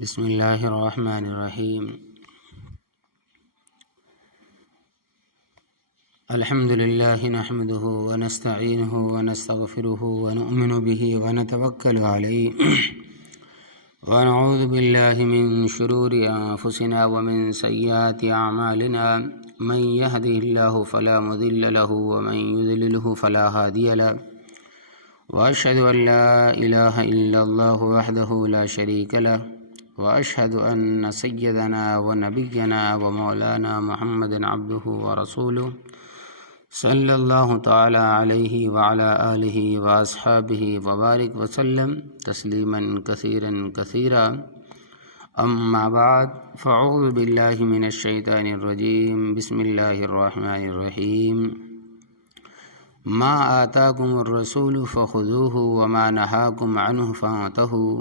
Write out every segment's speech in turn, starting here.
بسم اللہ الرحمن الرحیم الحمد للہ نحمده ونستعینه ونستغفره ونؤمن به ونتوکل علیہ ونعوذ باللہ من شرور انفسنا ومن سیئات اعمالنا من يهده اللہ فلا مضل له ومن يضلله فلا هادی له واشهد ان لا الہ الا اللہ وحدہ لا شریک له واشهد ان سیدنا ونبینا ومولانا محمد عبدہ ورسولہ صلی اللہ تعالی علیہ وعلی آلہ واصحابہ وبارک وسلم تسلیما کثیرا کثیرا اما بعد فاعوذ باللہ من الشیطان الرجیم بسم اللہ الرحمن الرحیم ما آتاکم الرسول فخذوه وما نہاکم عنہ فانتہوا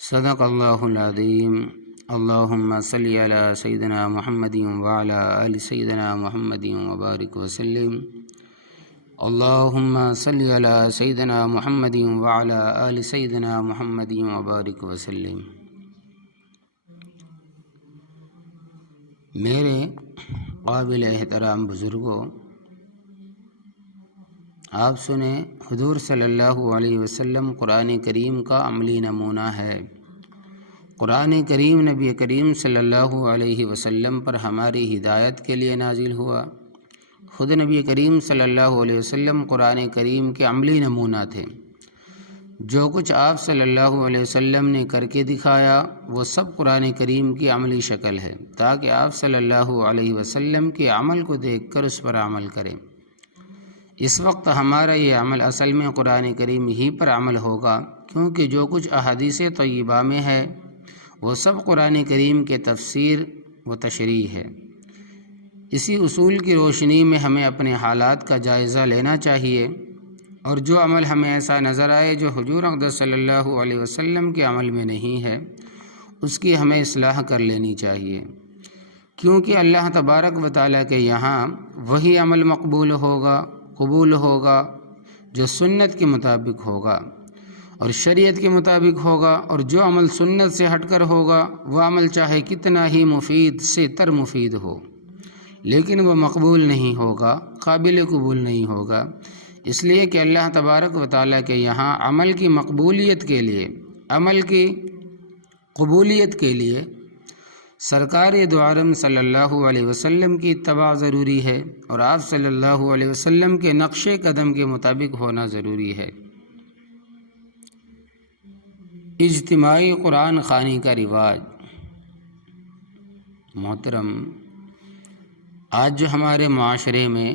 صدق اللہ العظیم اللہم صلی علی سیدنا محمد وعلی آل سیدنا محمد وبارک وسلم اللہم صلی علی سیدنا محمد وعلی آل سیدنا محمد وبارک وسلم۔ میرے قابل احترام بزرگوں، آپ سنیں، حضور صلی اللہ علیہ وسلم قرآن کریم کا عملی نمونہ ہے۔ قرآن کریم نبی کریم صلی اللہ علیہ وسلم پر ہماری ہدایت کے لیے نازل ہوا۔ خود نبی کریم صلی اللہ علیہ وسلم قرآن کریم کے عملی نمونہ تھے۔ جو کچھ آپ صلی اللہ علیہ وسلم نے کر کے دکھایا وہ سب قرآن کریم کی عملی شکل ہے، تاکہ آپ صلی اللہ علیہ وسلم کے عمل کو دیکھ کر اس پر عمل کریں۔ اس وقت ہمارا یہ عمل اصل میں قرآن کریم ہی پر عمل ہوگا، کیونکہ جو کچھ احادیث طیبہ میں ہے وہ سب قرآن کریم کے تفسیر و تشریح ہے۔ اسی اصول کی روشنی میں ہمیں اپنے حالات کا جائزہ لینا چاہیے، اور جو عمل ہمیں ایسا نظر آئے جو حضور اقدس صلی اللہ علیہ وسلم کے عمل میں نہیں ہے، اس کی ہمیں اصلاح کر لینی چاہیے، کیونکہ اللہ تبارک و تعالیٰ کے یہاں وہی عمل قبول ہوگا جو سنت کے مطابق ہوگا اور شریعت کے مطابق ہوگا، اور جو عمل سنت سے ہٹ کر ہوگا وہ عمل چاہے کتنا ہی مفید سے تر مفید ہو، لیکن وہ مقبول نہیں ہوگا، قابل قبول نہیں ہوگا، اس لیے کہ اللہ تبارک و تعالیٰ کے یہاں عمل کی مقبولیت کے لیے، عمل کی قبولیت کے لیے سرکار دو عالم صلی اللہ علیہ وسلم کی اتباع ضروری ہے، اور آپ صلی اللہ علیہ وسلم کے نقش قدم کے مطابق ہونا ضروری ہے۔ اجتماعی قرآن خوانی کا رواج۔ محترم، آج جو ہمارے معاشرے میں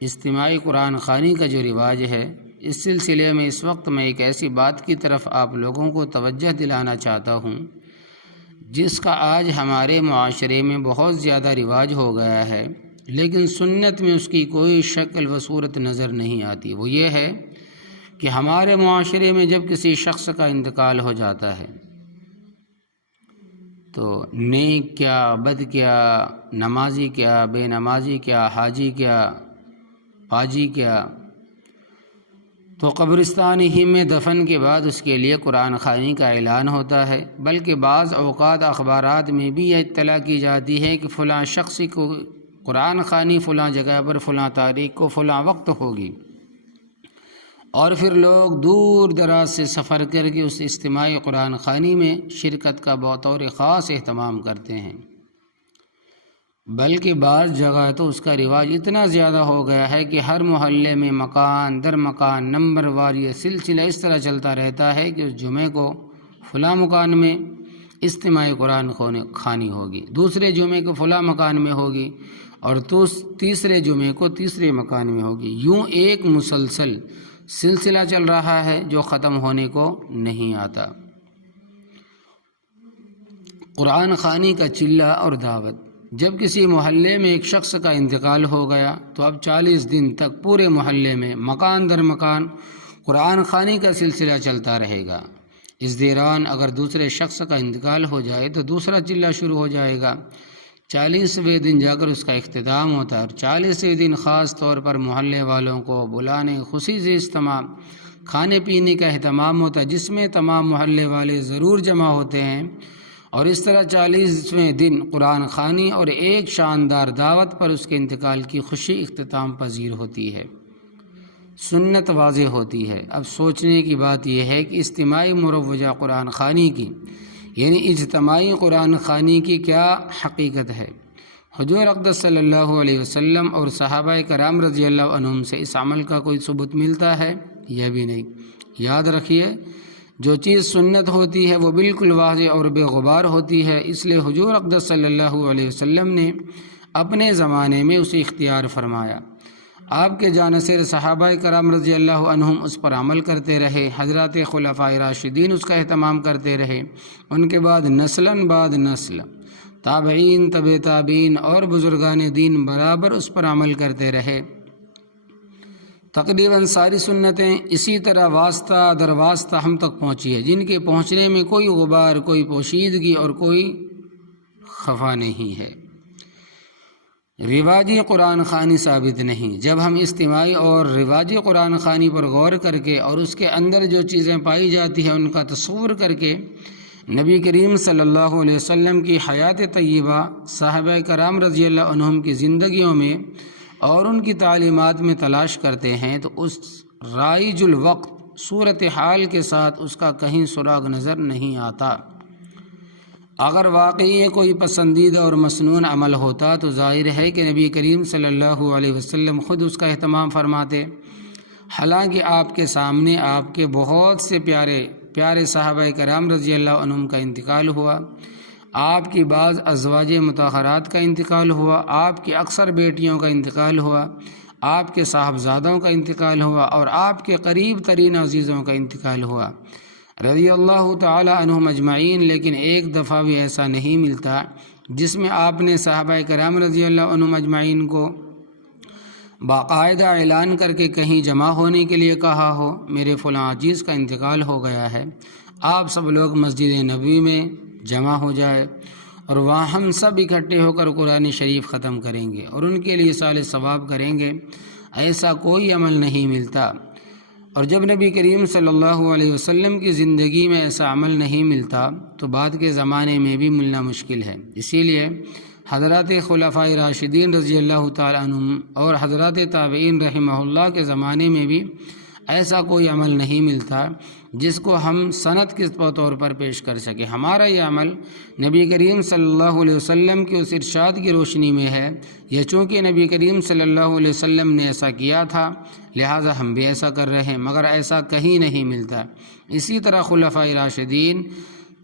اجتماعی قرآن خوانی کا جو رواج ہے، اس سلسلے میں اس وقت میں ایک ایسی بات کی طرف آپ لوگوں کو توجہ دلانا چاہتا ہوں جس کا آج ہمارے معاشرے میں بہت زیادہ رواج ہو گیا ہے، لیکن سنت میں اس کی کوئی شکل و صورت نظر نہیں آتی۔ وہ یہ ہے کہ ہمارے معاشرے میں جب کسی شخص کا انتقال ہو جاتا ہے تو نیک کیا، بد کیا، نمازی کیا، بے نمازی کیا، حاجی کیا، پاجی کیا، تو قبرستان ہی میں دفن کے بعد اس کے لیے قرآن خوانی کا اعلان ہوتا ہے، بلکہ بعض اوقات اخبارات میں بھی یہ اطلاع کی جاتی ہے کہ فلاں شخص کو قرآن خوانی فلاں جگہ پر فلاں تاریخ کو فلاں وقت ہوگی، اور پھر لوگ دور دراز سے سفر کر کے اس اجتماعی قرآن خوانی میں شرکت کا بطور خاص اہتمام کرتے ہیں، بلکہ بعض جگہ تو اس کا رواج اتنا زیادہ ہو گیا ہے کہ ہر محلے میں مکان در مکان نمبر وار یہ سلسلہ اس طرح چلتا رہتا ہے کہ اس جمعے کو فلاں مکان میں اجتماعی قرآن خوانی ہوگی، دوسرے جمعے کو فلاں مکان میں ہوگی، اور تیسرے جمعے کو تیسرے مکان میں ہوگی۔ یوں ایک مسلسل سلسلہ چل رہا ہے جو ختم ہونے کو نہیں آتا۔ قرآن خوانی کا چلہ اور دعوت۔ جب کسی محلے میں ایک شخص کا انتقال ہو گیا تو اب 40 دن تک پورے محلے میں مکان در مکان قرآن خوانی کا سلسلہ چلتا رہے گا۔ اس دوران اگر دوسرے شخص کا انتقال ہو جائے تو دوسرا چلہ شروع ہو جائے گا۔ 40ویں دن جا کر اس کا اختتام ہوتا ہے، اور 40ویں دن خاص طور پر محلے والوں کو بلانے خوشی سے اجتماع کھانے پینے کا اہتمام ہوتا ہے جس میں تمام محلے والے ضرور جمع ہوتے ہیں، اور اس طرح 40ویں دن قرآن خوانی اور ایک شاندار دعوت پر اس کے انتقال کی خوشی اختتام پذیر ہوتی ہے، سنت واضح ہوتی ہے۔ اب سوچنے کی بات یہ ہے کہ اجتماعی مروجہ قرآن خوانی کی، یعنی اجتماعی قرآن خوانی کی کیا حقیقت ہے؟ حضور اقدس صلی اللہ علیہ وسلم اور صحابہ کرام رضی اللہ عنہم سے اس عمل کا کوئی ثبوت ملتا ہے؟ یہ بھی نہیں۔ یاد رکھیے، جو چیز سنت ہوتی ہے وہ بالکل واضح اور بے غبار ہوتی ہے، اس لیے حضور اقدس صلی اللہ علیہ وسلم نے اپنے زمانے میں اسے اختیار فرمایا۔ آپ کے جانصیر صحابہ کرام رضی اللہ عنہم اس پر عمل کرتے رہے، حضرات خلفائے راشدین اس کا اہتمام کرتے رہے، ان کے بعد نسلاً بعد نسل تابعین، تبع تابعین اور بزرگان دین برابر اس پر عمل کرتے رہے۔ تقریباً ساری سنتیں اسی طرح واسطہ در واسطہ ہم تک پہنچی ہے، جن کے پہنچنے میں کوئی غبار، کوئی پوشیدگی اور کوئی خفا نہیں ہے۔ رواجی قرآن خوانی ثابت نہیں۔ جب ہم اجتماعی اور رواجی قرآن خوانی پر غور کر کے اور اس کے اندر جو چیزیں پائی جاتی ہیں ان کا تصور کر کے نبی کریم صلی اللہ علیہ وسلم کی حیات طیبہ، صحابہ کرام رضی اللہ عنہم کی زندگیوں میں اور ان کی تعلیمات میں تلاش کرتے ہیں تو اس رائج الوقت صورتحال کے ساتھ اس کا کہیں سراغ نظر نہیں آتا۔ اگر واقعی یہ کوئی پسندیدہ اور مسنون عمل ہوتا تو ظاہر ہے کہ نبی کریم صلی اللہ علیہ وسلم خود اس کا اہتمام فرماتے۔ حالانکہ آپ کے سامنے آپ کے بہت سے پیارے صحابہ کرام رضی اللہ عنہم کا انتقال ہوا، آپ کی بعض ازواج مطہرات کا انتقال ہوا، آپ کی اکثر بیٹیوں کا انتقال ہوا، آپ کے صاحبزادوں کا انتقال ہوا اور آپ کے قریب ترین عزیزوں کا انتقال ہوا رضی اللہ تعالی عنہم اجمعین۔ لیکن ایک دفعہ بھی ایسا نہیں ملتا جس میں آپ نے صحابہ کرام رضی اللہ عنہم اجمعین کو باقاعدہ اعلان کر کے کہیں جمع ہونے کے لیے کہا ہو، میرے فلاں عزیز کا انتقال ہو گیا ہے، آپ سب لوگ مسجد نبوی میں جمع ہو جائے اور وہاں ہم سب اکٹھے ہو کر قرآن شریف ختم کریں گے اور ان کے لیے صالح ثواب کریں گے۔ ایسا کوئی عمل نہیں ملتا، اور جب نبی کریم صلی اللہ علیہ وسلم کی زندگی میں ایسا عمل نہیں ملتا تو بعد کے زمانے میں بھی ملنا مشکل ہے۔ اسی لیے حضرات خلفائے راشدین رضی اللہ تعالیٰ عنہم اور حضرات تابعین رحمہ اللہ کے زمانے میں بھی ایسا کوئی عمل نہیں ملتا جس کو ہم سند کے طور پر پیش کر سکیں۔ ہمارا یہ عمل نبی کریم صلی اللہ علیہ وسلم کے اس ارشاد کی روشنی میں ہے، یہ چونکہ نبی کریم صلی اللہ علیہ وسلم نے ایسا کیا تھا لہٰذا ہم بھی ایسا کر رہے ہیں، مگر ایسا کہیں نہیں ملتا۔ اسی طرح خلفائے راشدین،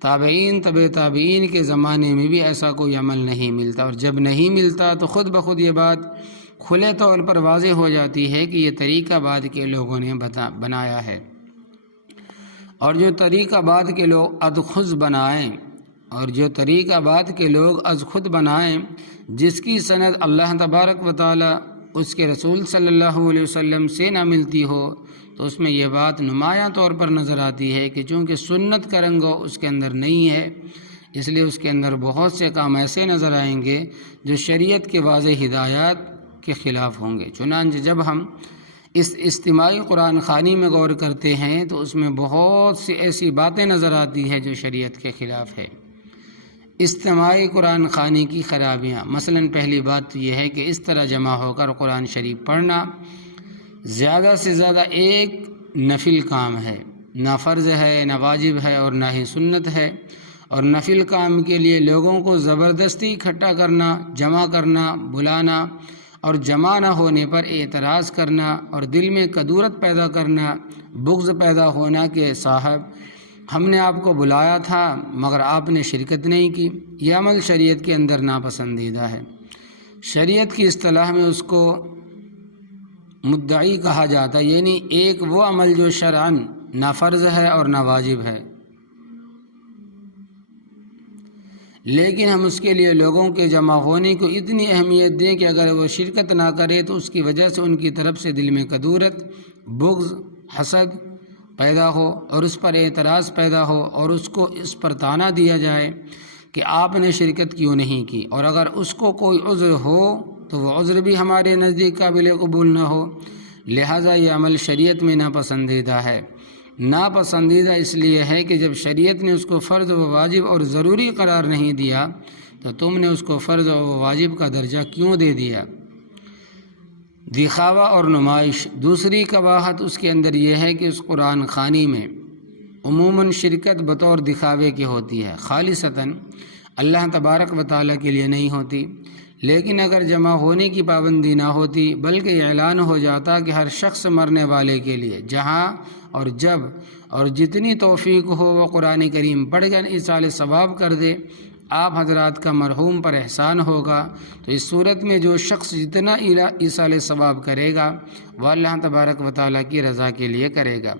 تابعین، تبع تابعین کے زمانے میں بھی ایسا کوئی عمل نہیں ملتا، اور جب نہیں ملتا تو خود بخود یہ بات کھلے طور پر واضح ہو جاتی ہے کہ یہ طریقہ بعد کے لوگوں نے بنایا ہے، اور جو طریقہ بعد کے لوگ از خود بنائیں جس کی سند اللہ تبارک و تعالی اس کے رسول صلی اللہ علیہ وسلم سے نہ ملتی ہو تو اس میں یہ بات نمایاں طور پر نظر آتی ہے کہ چونکہ سنت کا رنگ اس کے اندر نہیں ہے، اس لیے اس کے اندر بہت سے کام ایسے نظر آئیں گے جو شریعت کے واضح ہدایات کے خلاف ہوں گے۔ چنانچہ جب ہم اس اجتماعی قرآن خوانی میں غور کرتے ہیں تو اس میں بہت سی ایسی باتیں نظر آتی ہے جو شریعت کے خلاف ہے۔ اجتماعی قرآن خوانی کی خرابیاں، مثلا پہلی بات تو یہ ہے کہ اس طرح جمع ہو کر قرآن شریف پڑھنا زیادہ سے زیادہ ایک نفل کام ہے، نہ فرض ہے، نہ واجب ہے اور نہ ہی سنت ہے، اور نفل کام کے لیے لوگوں کو زبردستی اکٹھا کرنا، جمع کرنا، بلانا اور جمع نہ ہونے پر اعتراض کرنا اور دل میں کدورت پیدا کرنا، بغض پیدا ہونا کہ صاحب ہم نے آپ کو بلایا تھا مگر آپ نے شرکت نہیں کی، یہ عمل شریعت کے اندر ناپسندیدہ ہے۔ شریعت کی اصطلاح میں اس کو مدعی کہا جاتا ہے، یعنی ایک وہ عمل جو شرعاً نہ فرض ہے اور نہ واجب ہے، لیکن ہم اس کے لیے لوگوں کے جمع ہونے کو اتنی اہمیت دیں کہ اگر وہ شرکت نہ کرے تو اس کی وجہ سے ان کی طرف سے دل میں کدورت، بغض، حسد پیدا ہو اور اس پر اعتراض پیدا ہو اور اس کو اس پر طعنہ دیا جائے کہ آپ نے شرکت کیوں نہیں کی، اور اگر اس کو کوئی عذر ہو تو وہ عذر بھی ہمارے نزدیک قابل قبول نہ ہو، لہٰذا یہ عمل شریعت میں ناپسندیدہ ہے۔ ناپسندیدہ اس لیے ہے کہ جب شریعت نے اس کو فرض و واجب اور ضروری قرار نہیں دیا تو تم نے اس کو فرض و واجب کا درجہ کیوں دے دیا؟ دکھاوا اور نمائش۔ دوسری قباحت اس کے اندر یہ ہے کہ اس قرآن خوانی میں عموماً شرکت بطور دکھاوے کی ہوتی ہے، خالصتاً اللہ تبارک و تعالیٰ کے لیے نہیں ہوتی۔ لیکن اگر جمع ہونے کی پابندی نہ ہوتی بلکہ اعلان ہو جاتا کہ ہر شخص مرنے والے کے لیے جہاں اور جب اور جتنی توفیق ہو وہ قرآن کریم پڑھ کر ایصال ثواب کر دے، آپ حضرات کا مرحوم پر احسان ہوگا، تو اس صورت میں جو شخص جتنا ایصال ثواب کرے گا وہ اللہ تبارک و تعالیٰ کی رضا کے لیے کرے گا۔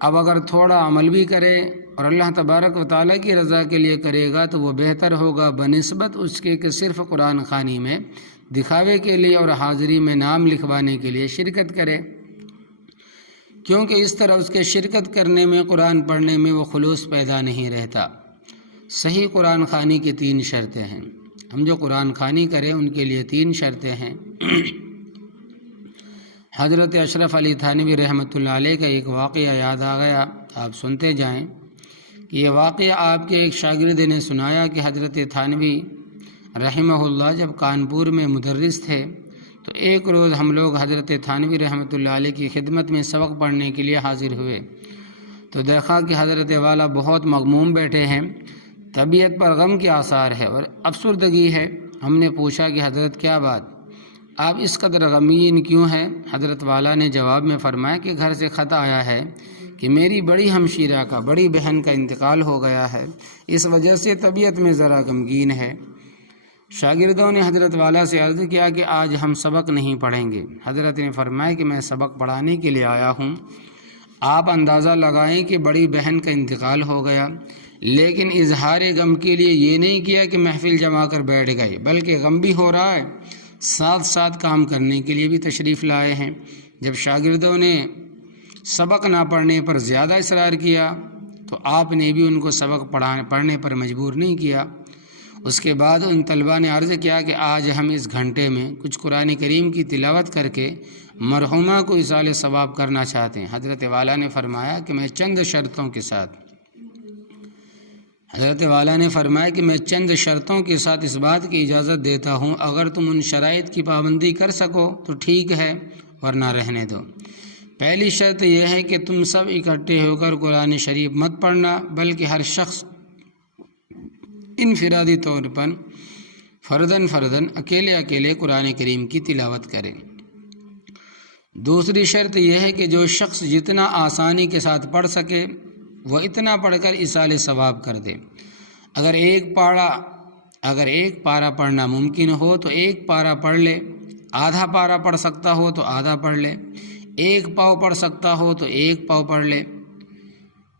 اب اگر تھوڑا عمل بھی کرے اور اللہ تبارک و تعالیٰ کی رضا کے لیے کرے گا تو وہ بہتر ہوگا بنسبت اس کے کہ صرف قرآن خوانی میں دکھاوے کے لیے اور حاضری میں نام لکھوانے کے لیے شرکت کرے، کیونکہ اس طرح اس کے شرکت کرنے میں قرآن پڑھنے میں وہ خلوص پیدا نہیں رہتا۔ صحیح قرآن خوانی کی 3 شرطیں ہیں۔ ہم جو قرآن خوانی کریں ان کے لیے 3 شرطیں ہیں۔ حضرت اشرف علی تھانوی رحمۃ اللہ علیہ کا ایک واقعہ یاد آ گیا، آپ سنتے جائیں کہ یہ واقعہ آپ کے ایک شاگرد نے سنایا کہ حضرت تھانوی رحمہ اللہ جب کانپور میں مدرس تھے تو ایک روز ہم لوگ حضرت تھانوی رحمۃ اللہ علیہ کی خدمت میں سبق پڑھنے کے لیے حاضر ہوئے تو دیکھا کہ حضرت والا بہت مغموم بیٹھے ہیں، طبیعت پر غم کے آثار ہے اور افسردگی ہے۔ ہم نے پوچھا کہ حضرت کیا بات، آپ اس قدر غمگین کیوں ہیں؟ حضرت والا نے جواب میں فرمایا کہ گھر سے خط آیا ہے کہ میری بڑی ہمشیرہ کا، بڑی بہن کا انتقال ہو گیا ہے، اس وجہ سے طبیعت میں ذرا غمگین ہے۔ شاگردوں نے حضرت والا سے عرض کیا کہ آج ہم سبق نہیں پڑھیں گے۔ حضرت نے فرمایا کہ میں سبق پڑھانے کے لیے آیا ہوں، آپ اندازہ لگائیں کہ بڑی بہن کا انتقال ہو گیا، لیکن اظہار غم کے لیے یہ نہیں کیا کہ محفل جما کر بیٹھ گئے، بلکہ غم بھی ہو رہا ہے، ساتھ ساتھ کام کرنے کے لیے بھی تشریف لائے ہیں۔ جب شاگردوں نے سبق نہ پڑھنے پر زیادہ اصرار کیا تو آپ نے بھی ان کو سبق پڑھنے پر مجبور نہیں کیا۔ اس کے بعد ان طلباء نے عرض کیا کہ آج ہم اس گھنٹے میں کچھ قرآن کریم کی تلاوت کر کے مرحومہ کو ایصال ثواب کرنا چاہتے ہیں۔ حضرت والا نے فرمایا کہ میں چند شرطوں کے ساتھ اس بات کی اجازت دیتا ہوں، اگر تم ان شرائط کی پابندی کر سکو تو ٹھیک ہے ورنہ رہنے دو۔ پہلی شرط یہ ہے کہ تم سب اکٹھے ہو کر قرآن شریف مت پڑھنا، بلکہ ہر شخص انفرادی طور پر فرداً اکیلے قرآن کریم کی تلاوت کرے۔ دوسری شرط یہ ہے کہ جو شخص جتنا آسانی کے ساتھ پڑھ سکے وہ اتنا پڑھ کر ایصال ثواب کر دے۔ اگر ایک پارہ پڑھنا ممکن ہو تو 1 پارہ پڑھ لے، آدھا پارہ پڑھ سکتا ہو تو آدھا پڑھ لے، 1 پاؤ پڑھ سکتا ہو تو 1 پاؤ پڑھ لے،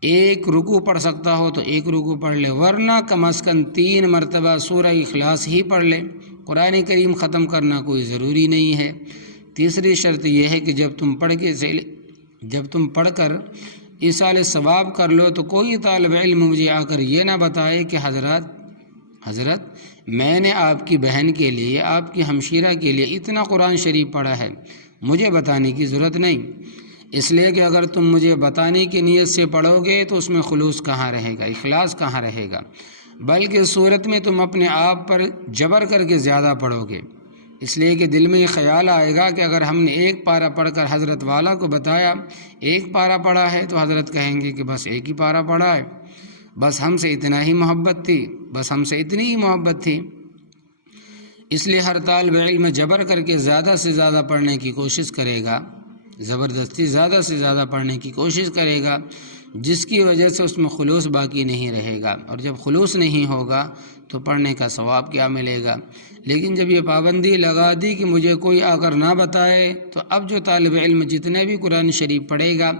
1 رکوع پڑھ سکتا ہو تو 1 رکوع پڑھ لے، ورنہ کم از کم 3 مرتبہ سورہ اخلاص ہی پڑھ لے۔ قرآن کریم ختم کرنا کوئی ضروری نہیں ہے۔ تیسری شرط یہ ہے کہ جب تم پڑھ کر ایصال ثواب کر لو تو کوئی طالب علم مجھے آ کر یہ نہ بتائے کہ حضرت میں نے آپ کی بہن کے لیے، آپ کی ہمشیرہ کے لیے اتنا قرآن شریف پڑھا ہے، مجھے بتانے کی ضرورت نہیں، اس لیے کہ اگر تم مجھے بتانے کی نیت سے پڑھو گے تو اس میں خلوص کہاں رہے گا، اخلاص کہاں رہے گا، بلکہ صورت میں تم اپنے آپ پر جبر کر کے زیادہ پڑھو گے، اس لیے کہ دل میں یہ خیال آئے گا کہ اگر ہم نے 1 پارہ پڑھ کر حضرت والا کو بتایا 1 پارہ پڑھا ہے تو حضرت کہیں گے کہ بس 1 ہی پارہ پڑھا ہے، بس ہم سے اتنا ہی محبت تھی، بس ہم سے اتنی ہی محبت تھی۔ اس لیے ہر طالب علم جبر کر کے زیادہ سے زیادہ پڑھنے کی کوشش کرے گا، زبردستی زیادہ سے زیادہ پڑھنے کی کوشش کرے گا، جس کی وجہ سے اس میں خلوص باقی نہیں رہے گا، اور جب خلوص نہیں ہوگا تو پڑھنے کا ثواب کیا ملے گا۔ لیکن جب یہ پابندی لگا دی کہ مجھے کوئی آ کر نہ بتائے تو اب جو طالب علم جتنے بھی قرآن شریف پڑھے گا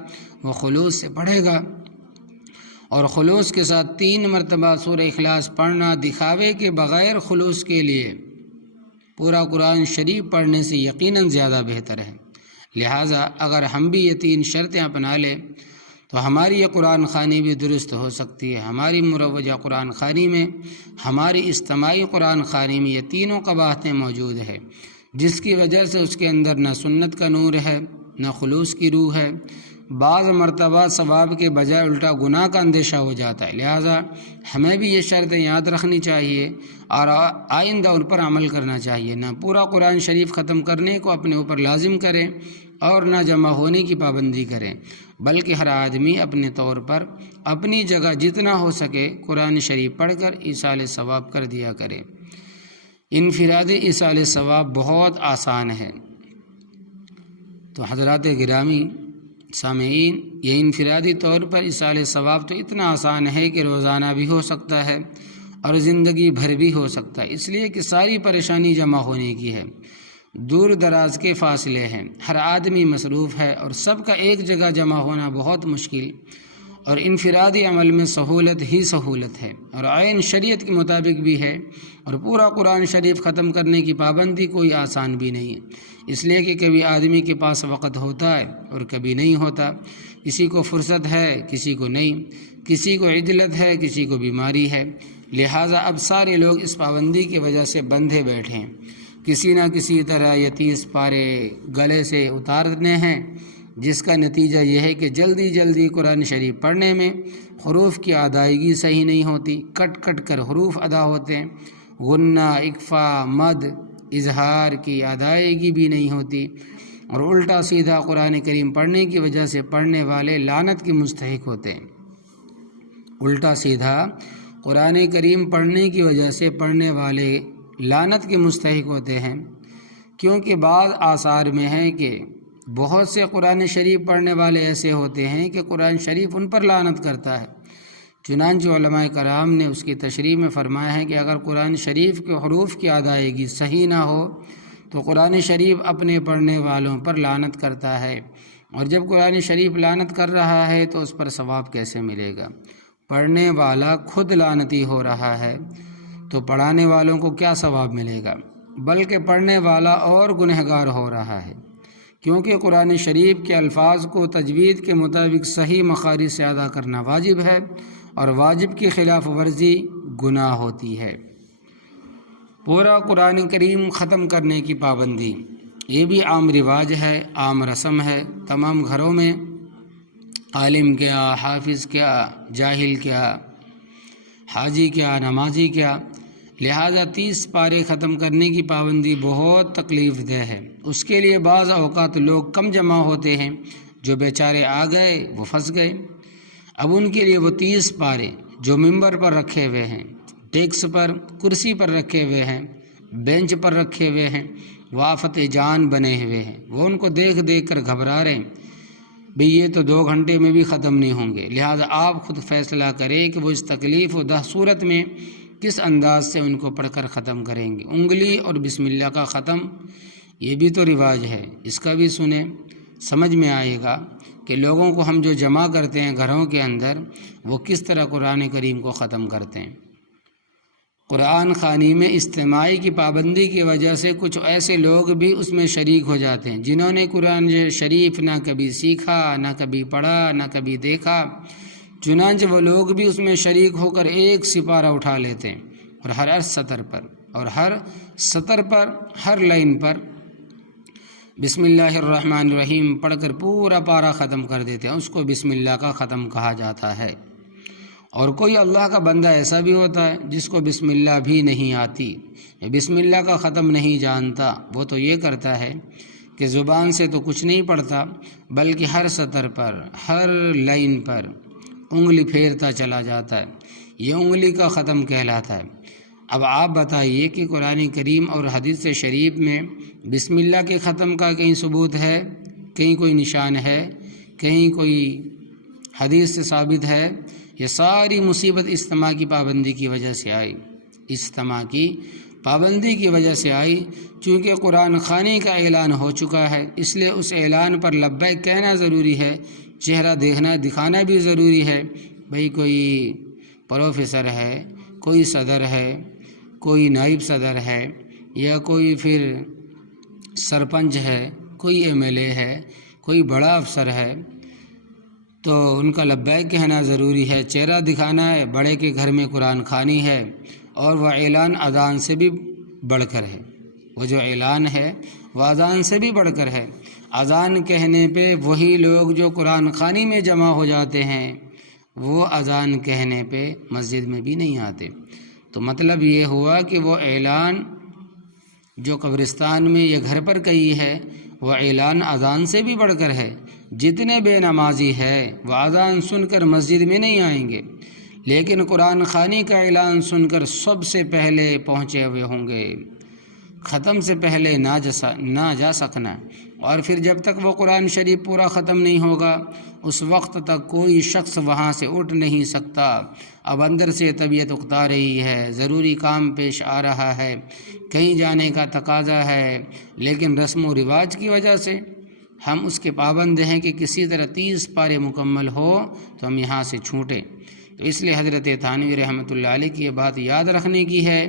وہ خلوص سے پڑھے گا، اور خلوص کے ساتھ 3 مرتبہ سورہ اخلاص پڑھنا دکھاوے کے بغیر خلوص کے لیے پورا قرآن شریف پڑھنے سے یقیناً زیادہ بہتر ہے۔ لہٰذا اگر ہم بھی یہ 3 شرطیں اپنا لیں تو ہماری یہ قرآن خوانی بھی درست ہو سکتی ہے۔ ہماری مروجہ قرآن خوانی میں، ہماری اجتماعی قرآن خوانی میں یہ تینوں قباحتیں موجود ہیں، جس کی وجہ سے اس کے اندر نہ سنت کا نور ہے، نہ خلوص کی روح ہے، بعض مرتبہ ثواب کے بجائے الٹا گناہ کا اندیشہ ہو جاتا ہے۔ لہٰذا ہمیں بھی یہ شرطیں یاد رکھنی چاہیے اور آئندہ ان پر عمل کرنا چاہیے۔ نہ پورا قرآن شریف ختم کرنے کو اپنے اوپر لازم کریں اور نہ جمع ہونے کی پابندی کریں، بلکہ ہر آدمی اپنے طور پر اپنی جگہ جتنا ہو سکے قرآن شریف پڑھ کر ایصال ثواب کر دیا کرے۔ انفرادی ایصال ثواب بہت آسان ہے۔ تو حضرات گرامی سامعین، یہ انفرادی طور پر ایصال ثواب تو اتنا آسان ہے کہ روزانہ بھی ہو سکتا ہے اور زندگی بھر بھی ہو سکتا ہے، اس لیے کہ ساری پریشانی جمع ہونے کی ہے، دور دراز کے فاصلے ہیں، ہر آدمی مصروف ہے اور سب کا ایک جگہ جمع ہونا بہت مشکل، اور انفرادی عمل میں سہولت ہی سہولت ہے اور عین شریعت کے مطابق بھی ہے، اور پورا قرآن شریف ختم کرنے کی پابندی کوئی آسان بھی نہیں ہے، اس لیے کہ کبھی آدمی کے پاس وقت ہوتا ہے اور کبھی نہیں ہوتا، کسی کو فرصت ہے کسی کو نہیں، کسی کو عجلت ہے کسی کو بیماری ہے، لہٰذا اب سارے لوگ اس پابندی کی وجہ سے بندھے بیٹھے ہیں، کسی نہ کسی طرح یہ 30 پارے گلے سے اتارنے ہیں، جس کا نتیجہ یہ ہے کہ جلدی جلدی قرآن شریف پڑھنے میں حروف کی ادائیگی صحیح نہیں ہوتی، کٹ کٹ کر حروف ادا ہوتے ہیں، غنہ، اکفا، مد، اظہار کی ادائیگی بھی نہیں ہوتی، اور الٹا سیدھا قرآن کریم پڑھنے کی وجہ سے پڑھنے والے لعنت کے مستحق ہوتے ہیں۔ الٹا سیدھا قرآن کریم پڑھنے کی وجہ سے پڑھنے والے لعنت کے مستحق ہوتے ہیں، کیونکہ بعض آثار میں ہے کہ بہت سے قرآن شریف پڑھنے والے ایسے ہوتے ہیں کہ قرآن شریف ان پر لعنت کرتا ہے۔ چنانچہ علماء کرام نے اس کی تشریح میں فرمایا ہے کہ اگر قرآن شریف کے حروف کی ادائیگی صحیح نہ ہو تو قرآن شریف اپنے پڑھنے والوں پر لعنت کرتا ہے، اور جب قرآن شریف لعنت کر رہا ہے تو اس پر ثواب کیسے ملے گا؟ پڑھنے والا خود لعنتی ہو رہا ہے تو پڑھانے والوں کو کیا ثواب ملے گا؟ بلکہ پڑھنے والا اور گنہگار ہو رہا ہے، کیونکہ قرآن شریف کے الفاظ کو تجوید کے مطابق صحیح مخارج سے ادا کرنا واجب ہے، اور واجب کی خلاف ورزی گناہ ہوتی ہے۔ پورا قرآن کریم ختم کرنے کی پابندی یہ بھی عام رواج ہے، عام رسم ہے، تمام گھروں میں عالم کیا، حافظ کیا، جاہل کیا، حاجی کیا، نمازی کیا، لہذا 30 پارے ختم کرنے کی پابندی بہت تکلیف دہ ہے۔ اس کے لیے بعض اوقات لوگ کم جمع ہوتے ہیں، جو بیچارے آ گئے وہ پھنس گئے، اب ان کے لیے وہ 30 پارے جو ممبر پر رکھے ہوئے ہیں، ڈیسک پر، کرسی پر رکھے ہوئے ہیں، بینچ پر رکھے ہوئے ہیں، وافت جان بنے ہوئے ہیں، وہ ان کو دیکھ دیکھ کر گھبرا رہے ہیں، بھئی یہ تو 2 گھنٹے میں بھی ختم نہیں ہوں گے، لہذا آپ خود فیصلہ کریں کہ وہ اس تکلیف و دہ صورت میں کس انداز سے ان کو پڑھ کر ختم کریں گے۔ انگلی اور بسم اللہ کا ختم یہ بھی تو رواج ہے، اس کا بھی سنیں، سمجھ میں آئے گا کہ لوگوں کو ہم جو جمع کرتے ہیں گھروں کے اندر وہ کس طرح قرآن کریم کو ختم کرتے ہیں۔ قرآن خوانی میں اجتماعی کی پابندی کی وجہ سے کچھ ایسے لوگ بھی اس میں شریک ہو جاتے ہیں جنہوں نے قرآن شریف نہ کبھی سیکھا، نہ کبھی پڑھا، نہ کبھی دیکھا، چنانچہ وہ لوگ بھی اس میں شریک ہو کر ایک سپارہ اٹھا لیتے ہیں اور ہر سطر پر ہر لائن پر بسم اللہ الرحمن الرحیم پڑھ کر پورا پارہ ختم کر دیتے ہیں، اس کو بسم اللہ کا ختم کہا جاتا ہے۔ اور کوئی اللہ کا بندہ ایسا بھی ہوتا ہے جس کو بسم اللہ بھی نہیں آتی، بسم اللہ کا ختم نہیں جانتا، وہ تو یہ کرتا ہے کہ زبان سے تو کچھ نہیں پڑھتا بلکہ ہر سطر پر ہر لائن پر انگلی پھیرتا چلا جاتا ہے، یہ انگلی کا ختم کہلاتا ہے۔ اب آپ بتائیے کہ قرآن کریم اور حدیث شریف میں بسم اللہ کے ختم کا کہیں ثبوت ہے، کہیں کوئی نشان ہے، کہیں کوئی حدیث سے ثابت ہے؟ یہ ساری مصیبت اجتماع کی پابندی کی وجہ سے آئی، اجتماع کی پابندی کی وجہ سے آئی، چونکہ قرآن خوانی کا اعلان ہو چکا ہے، اس لیے اس اعلان پر لبیک کہنا ضروری ہے، چہرہ دکھانا بھی ضروری ہے۔ بھئی کوئی پروفیسر ہے، کوئی صدر ہے، کوئی نائب صدر ہے، یا کوئی پھر سرپنچ ہے، کوئی MLA ہے، کوئی بڑا افسر ہے، تو ان کا لبیک کہنا ضروری ہے، چہرہ دکھانا ہے، بڑے کے گھر میں قرآن خوانی ہے، اور وہ اعلان اذان سے بھی بڑھ کر ہے، وہ جو اعلان ہے وہ اذان سے بھی بڑھ کر ہے۔ اذان کہنے پہ وہی لوگ جو قرآن خوانی میں جمع ہو جاتے ہیں وہ اذان کہنے پہ مسجد میں بھی نہیں آتے۔ تو مطلب یہ ہوا کہ وہ اعلان جو قبرستان میں یا گھر پر کہی ہے وہ اعلان اذان سے بھی بڑھ کر ہے۔ جتنے بے نمازی ہے وہ اذان سن کر مسجد میں نہیں آئیں گے، لیکن قرآن خوانی کا اعلان سن کر سب سے پہلے پہنچے ہوئے ہوں گے، ختم سے پہلے نہ جا سکنا۔ اور پھر جب تک وہ قرآن شریف پورا ختم نہیں ہوگا اس وقت تک کوئی شخص وہاں سے اٹھ نہیں سکتا۔ اب اندر سے طبیعت اکتا رہی ہے، ضروری کام پیش آ رہا ہے، کہیں جانے کا تقاضا ہے، لیکن رسم و رواج کی وجہ سے ہم اس کے پابند ہیں کہ کسی طرح 30 پارے مکمل ہو تو ہم یہاں سے چھوٹیں۔ تو اس لیے حضرت تھانوی رحمۃ اللہ علیہ کی یہ بات یاد رکھنے کی ہے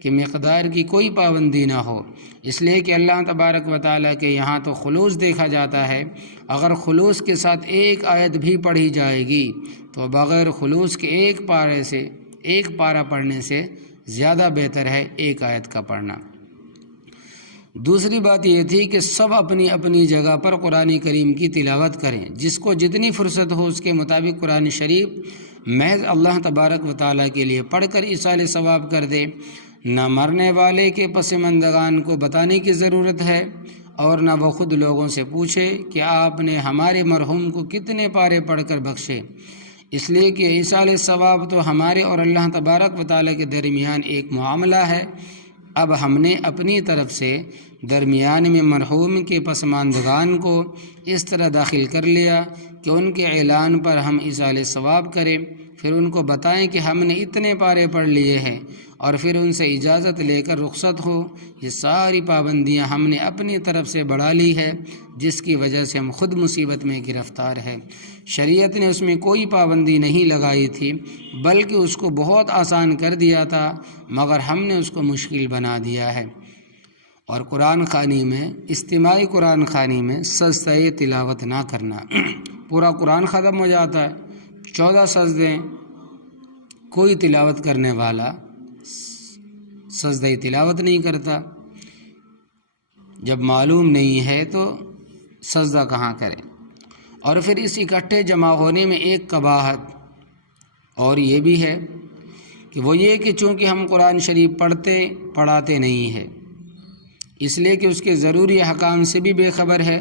کہ مقدار کی کوئی پابندی نہ ہو، اس لیے کہ اللہ تبارک و تعالیٰ کے یہاں تو خلوص دیکھا جاتا ہے۔ اگر خلوص کے ساتھ ایک آیت بھی پڑھی جائے گی تو بغیر خلوص کے ایک پارہ پڑھنے سے زیادہ بہتر ہے ایک آیت کا پڑھنا۔ دوسری بات یہ تھی کہ سب اپنی اپنی جگہ پر قرآن کریم کی تلاوت کریں، جس کو جتنی فرصت ہو اس کے مطابق قرآن شریف محض اللہ تبارک و تعالیٰ کے لیے پڑھ کر ایصال ثواب کر دے۔ نہ مرنے والے کے پسماندگان کو بتانے کی ضرورت ہے اور نہ وہ خود لوگوں سے پوچھے کہ آپ نے ہمارے مرحوم کو کتنے پارے پڑھ کر بخشے، اس لیے کہ ایصال ثواب تو ہمارے اور اللہ تبارک و تعالیٰ کے درمیان ایک معاملہ ہے۔ اب ہم نے اپنی طرف سے درمیان میں مرحوم کے پسماندگان کو اس طرح داخل کر لیا کہ ان کے اعلان پر ہم ایصال ثواب کریں، پھر ان کو بتائیں کہ ہم نے اتنے پارے پڑھ لیے ہیں اور پھر ان سے اجازت لے کر رخصت ہو۔ یہ ساری پابندیاں ہم نے اپنی طرف سے بڑھا لی ہے، جس کی وجہ سے ہم خود مصیبت میں گرفتار ہیں۔ شریعت نے اس میں کوئی پابندی نہیں لگائی تھی، بلکہ اس کو بہت آسان کر دیا تھا، مگر ہم نے اس کو مشکل بنا دیا ہے۔ اور قرآن خوانی میں، اجتماعی قرآن خوانی میں سجدہ تلاوت نہ کرنا۔ پورا قرآن ختم ہو جاتا ہے، 14 سجدے، کوئی تلاوت کرنے والا سجدہ تلاوت نہیں کرتا۔ جب معلوم نہیں ہے تو سجدہ کہاں کرے؟ اور پھر اس اکٹھے جمع ہونے میں ایک قباحت اور یہ بھی ہے کہ وہ یہ کہ چونکہ ہم قرآن شریف پڑھاتے نہیں ہیں، اس لیے کہ اس کے ضروری احکام سے بھی بے خبر ہے۔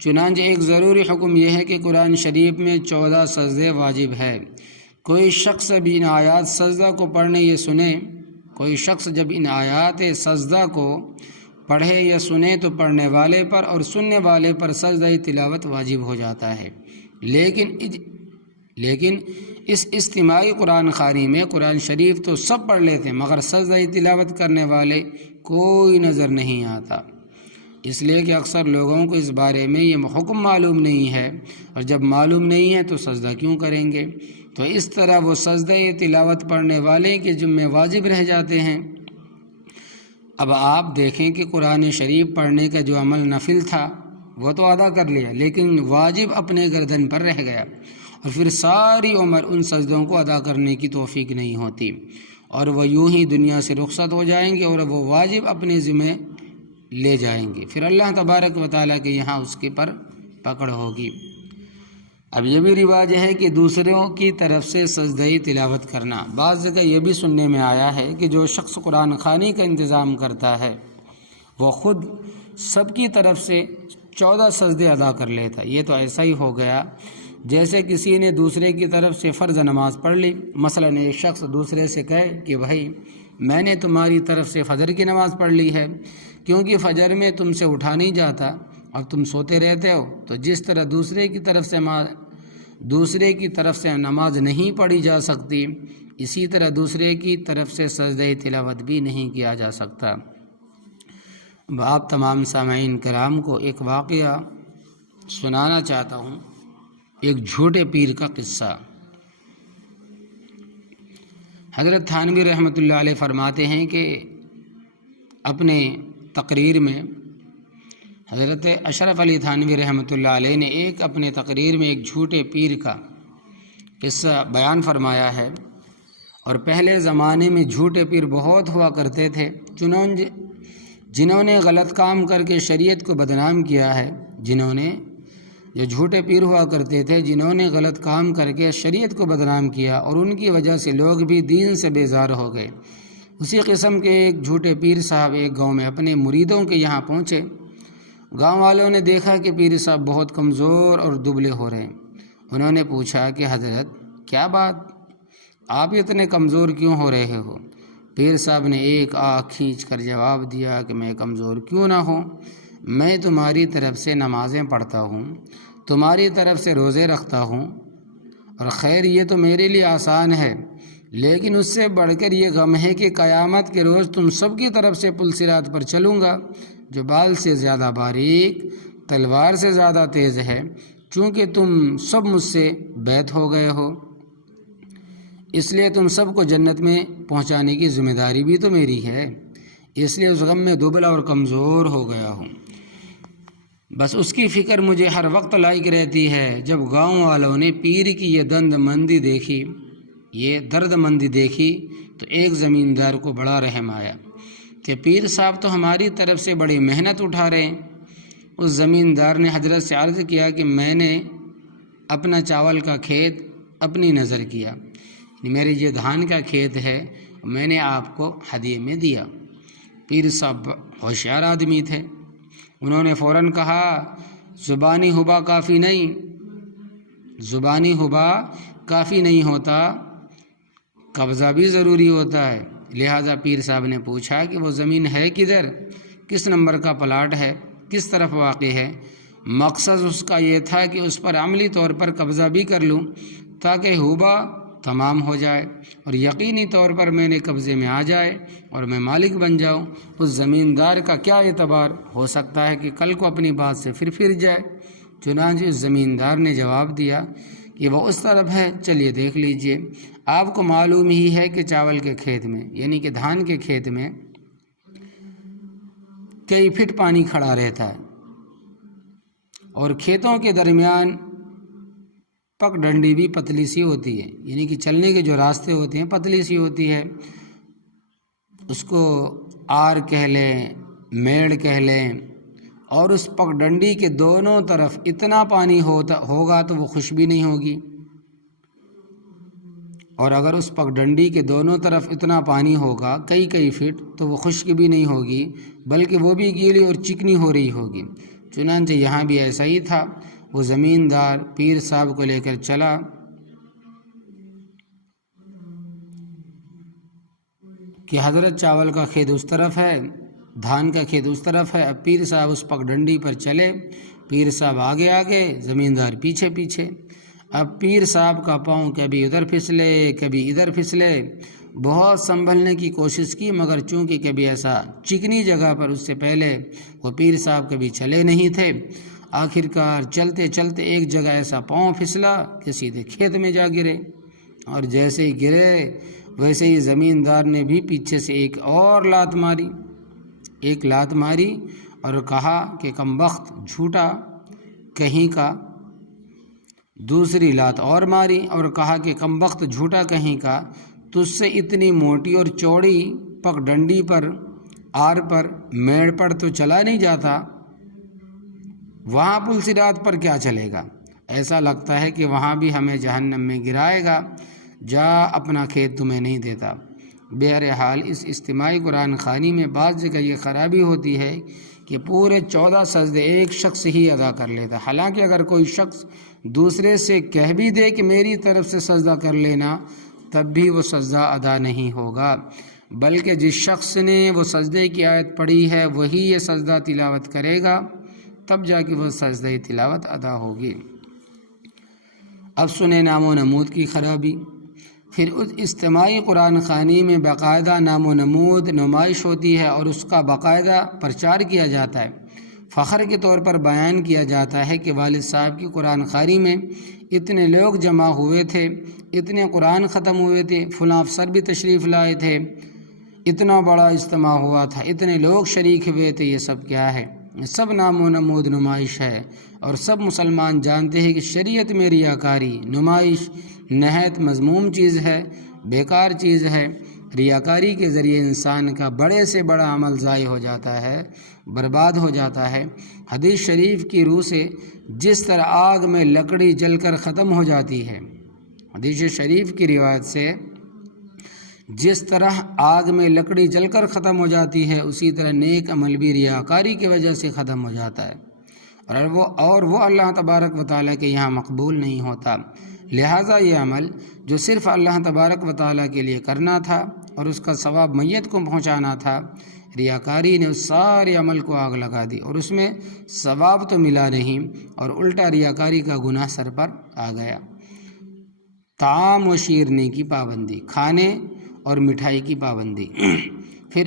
چنانچہ ایک ضروری حکم یہ ہے کہ قرآن شریف میں 14 سجدے واجب ہے۔ کوئی شخص جب ان آیات سجدہ کو پڑھنے یا سنے سجدہ کو پڑھے یا سنے تو پڑھنے والے پر اور سننے والے پر سجدہ تلاوت واجب ہو جاتا ہے، لیکن اس اجتماعی قرآن خوانی میں قرآن شریف تو سب پڑھ لیتے ہیں مگر سجدہ تلاوت کرنے والے کوئی نظر نہیں آتا، اس لیے کہ اکثر لوگوں کو اس بارے میں یہ حکم معلوم نہیں ہے، اور جب معلوم نہیں ہے تو سجدہ کیوں کریں گے؟ تو اس طرح وہ سجدہ تلاوت پڑھنے والے کے ذمہ واجب رہ جاتے ہیں۔ اب آپ دیکھیں کہ قرآن شریف پڑھنے کا جو عمل نفل تھا وہ تو ادا کر لیا، لیکن واجب اپنے گردن پر رہ گیا، اور پھر ساری عمر ان سجدوں کو ادا کرنے کی توفیق نہیں ہوتی، اور وہ یوں ہی دنیا سے رخصت ہو جائیں گے اور وہ واجب اپنے ذمہ لے جائیں گے، پھر اللہ تبارک و تعالیٰ کے یہاں اس کے پر پکڑ ہوگی۔ اب یہ بھی رواج ہے کہ دوسروں کی طرف سے سجدہ تلاوت کرنا۔ بعض جگہ یہ بھی سننے میں آیا ہے کہ جو شخص قرآن خوانی کا انتظام کرتا ہے وہ خود سب کی طرف سے 14 سجدے ادا کر لیتا۔ یہ تو ایسا ہی ہو گیا جیسے کسی نے دوسرے کی طرف سے فرض نماز پڑھ لی۔ مثلا ایک شخص دوسرے سے کہے کہ بھائی میں نے تمہاری طرف سے فجر کی نماز پڑھ لی ہے، کیونکہ فجر میں تم سے اٹھا نہیں جاتا اور تم سوتے رہتے ہو، تو جس طرح دوسرے کی طرف سے نماز نہیں پڑھی جا سکتی، اسی طرح دوسرے کی طرف سے سجدہ تلاوت بھی نہیں کیا جا سکتا۔ آپ تمام سامعین کرام کو ایک واقعہ سنانا چاہتا ہوں، ایک جھوٹے پیر کا قصہ۔ حضرت تھانوی رحمۃ اللہ علیہ فرماتے ہیں کہ اپنے تقریر میں حضرت اشرف علی تھانوی رحمۃ اللہ علیہ نے اپنے تقریر میں ایک جھوٹے پیر کا قصہ بیان فرمایا ہے، اور پہلے زمانے میں جھوٹے پیر بہت ہوا کرتے تھے، جنہوں نے غلط کام کر کے شریعت کو بدنام کیا ہے، جو جھوٹے پیر ہوا کرتے تھے، جنہوں نے غلط کام کر کے شریعت کو بدنام کیا اور ان کی وجہ سے لوگ بھی دین سے بیزار ہو گئے۔ اسی قسم کے ایک جھوٹے پیر صاحب ایک گاؤں میں اپنے مریدوں کے یہاں پہنچے۔ گاؤں والوں نے دیکھا کہ پیر صاحب بہت کمزور اور دبلے ہو رہے ہیں۔ انہوں نے پوچھا کہ حضرت کیا بات، آپ اتنے کمزور کیوں ہو رہے ہو؟ پیر صاحب نے ایک آنکھ کھینچ کر جواب دیا کہ میں کمزور کیوں نہ ہوں، میں تمہاری طرف سے نمازیں پڑھتا ہوں، تمہاری طرف سے روزے رکھتا ہوں، اور خیر یہ تو میرے لیے آسان ہے، لیکن اس سے بڑھ کر یہ غم ہے کہ قیامت کے روز تم سب کی طرف سے پل صراط پر چلوں گا، جو بال سے زیادہ باریک، تلوار سے زیادہ تیز ہے، چونکہ تم سب مجھ سے بیعت ہو گئے ہو، اس لیے تم سب کو جنت میں پہنچانے کی ذمہ داری بھی تو میری ہے، اس لیے اس غم میں دبلا اور کمزور ہو گیا ہوں۔ بس اس کی فکر مجھے ہر وقت لاحق رہتی ہے۔ جب گاؤں والوں نے پیر کی یہ درد مندی دیکھی تو ایک زمیندار کو بڑا رحم آیا کہ پیر صاحب تو ہماری طرف سے بڑی محنت اٹھا رہے ہیں۔ اس زمیندار نے حضرت سے عرض کیا کہ میں نے اپنا چاول کا کھیت اپنی نظر کیا، میری یہ دھان کا کھیت ہے، میں نے آپ کو ہدیے میں دیا۔ پیر صاحب ہوشیار آدمی تھے، انہوں نے فوراً کہا زبانی حبا کافی نہیں ہوتا، قبضہ بھی ضروری ہوتا ہے۔ لہٰذا پیر صاحب نے پوچھا کہ وہ زمین ہے کدھر، کس نمبر کا پلاٹ ہے، کس طرف واقع ہے؟ مقصد اس کا یہ تھا کہ اس پر عملی طور پر قبضہ بھی کر لوں تاکہ حبا تمام ہو جائے اور یقینی طور پر میں نے قبضے میں آ جائے اور میں مالک بن جاؤں۔ اس زمیندار کا کیا اعتبار ہو سکتا ہے کہ کل کو اپنی بات سے پھر جائے؟ چنانچہ اس زمیندار نے جواب دیا کہ وہ اس طرف ہے، چلیے دیکھ لیجئے۔ آپ کو معلوم ہی ہے کہ چاول کے کھیت میں یعنی کہ دھان کے کھیت میں کئی فٹ پانی کھڑا رہتا ہے اور کھیتوں کے درمیان پگ ڈنڈی بھی پتلی سی ہوتی ہے، یعنی کہ چلنے کے جو راستے ہوتے ہیں پتلی سی ہوتی ہے، اس کو آر کہہ لیں، میڑ کہہ لیں، اور اس پگ ڈنڈی کے دونوں طرف اتنا پانی ہوگا تو وہ خشک بھی نہیں ہوگی، اور اگر اس پگ ڈنڈی کے دونوں طرف اتنا پانی ہوگا کئی فٹ تو وہ خشک بھی نہیں ہوگی بلکہ وہ بھی گیلی اور چکنی ہو رہی ہوگی۔ چنانچہ یہاں بھی ایسا ہی تھا۔ وہ زمیندار پیر صاحب کو لے کر چلا کہ حضرت چاول کا کھیت اس طرف ہے، دھان کا کھیت اس طرف ہے، اب پیر صاحب اس پگ ڈنڈی پر چلے، پیر صاحب آگے زمیندار پیچھے۔ اب پیر صاحب کا پاؤں کبھی ادھر پھسلے کبھی ادھر پھسلے، بہت سنبھلنے کی کوشش کی، مگر چونکہ کبھی ایسا چکنی جگہ پر اس سے پہلے وہ پیر صاحب کبھی چلے نہیں تھے، آخرکار چلتے ایک جگہ ایسا پاؤں پھسلا کہ سیدھے کھیت میں جا گرے، اور جیسے ہی گرے ویسے ہی زمیندار نے بھی پیچھے سے ایک لات ماری اور کہا کہ کمبخت جھوٹا کہیں کا، دوسری لات اور ماری اور کہا کہ کمبخت جھوٹا کہیں کا، تجھ سے اتنی موٹی اور چوڑی پگ ڈنڈی پر، آر پر، میڑ پر تو چلا نہیں جاتا، وہاں پل صراط پر کیا چلے گا؟ ایسا لگتا ہے کہ وہاں بھی ہمیں جہنم میں گرائے گا، جا اپنا کھیت تمہیں نہیں دیتا۔ بہرحال اس اجتماعی قرآن خوانی میں بعض جگہ یہ خرابی ہوتی ہے کہ پورے 14 سجدے ایک شخص ہی ادا کر لیتا، حالانکہ اگر کوئی شخص دوسرے سے کہہ بھی دے کہ میری طرف سے سجدہ کر لینا تب بھی وہ سجدہ ادا نہیں ہوگا، بلکہ جس شخص نے وہ سجدے کی آیت پڑھی ہے وہی یہ سجدہ تلاوت کرے گا، تب جا کے وہ سجدہ تلاوت ادا ہوگی۔ اب سنیں نام و نمود کی خرابی۔ پھر اس اجتماعی قرآن خوانی میں باقاعدہ نام و نمود نمائش ہوتی ہے اور اس کا باقاعدہ پرچار کیا جاتا ہے، فخر کے طور پر بیان کیا جاتا ہے کہ والد صاحب کی قرآن خوانی میں اتنے لوگ جمع ہوئے تھے، اتنے قرآن ختم ہوئے تھے، فلاں افسر بھی تشریف لائے تھے، اتنا بڑا اجتماع ہوا تھا، اتنے لوگ شریک ہوئے تھے۔ یہ سب کیا ہے؟ یہ سب نام و نمود نمائش ہے، اور سب مسلمان جانتے ہیں کہ شریعت میں ریاکاری، نمائش نہایت مذموم چیز ہے، بیکار چیز ہے۔ ریاکاری کے ذریعے انسان کا بڑے سے بڑا عمل ضائع ہو جاتا ہے، برباد ہو جاتا ہے۔ حدیث شریف کی روح سے جس طرح آگ میں لکڑی جل کر ختم ہو جاتی ہے، حدیث شریف کی روایت سے جس طرح آگ میں لکڑی جل کر ختم ہو جاتی ہے، اسی طرح نیک عمل بھی ریاکاری کی وجہ سے ختم ہو جاتا ہے، اور وہ اللہ تبارک و تعالیٰ کے یہاں مقبول نہیں ہوتا۔ لہٰذا یہ عمل جو صرف اللہ تبارک و تعالیٰ کے لیے کرنا تھا اور اس کا ثواب میت کو پہنچانا تھا، ریاکاری نے اس سارے عمل کو آگ لگا دی، اور اس میں ثواب تو ملا نہیں، اور الٹا ریاکاری کا گناہ سر پر آ گیا۔ طعام و شیرنی کی پابندی، کھانے اور مٹھائی کی پابندی۔ پھر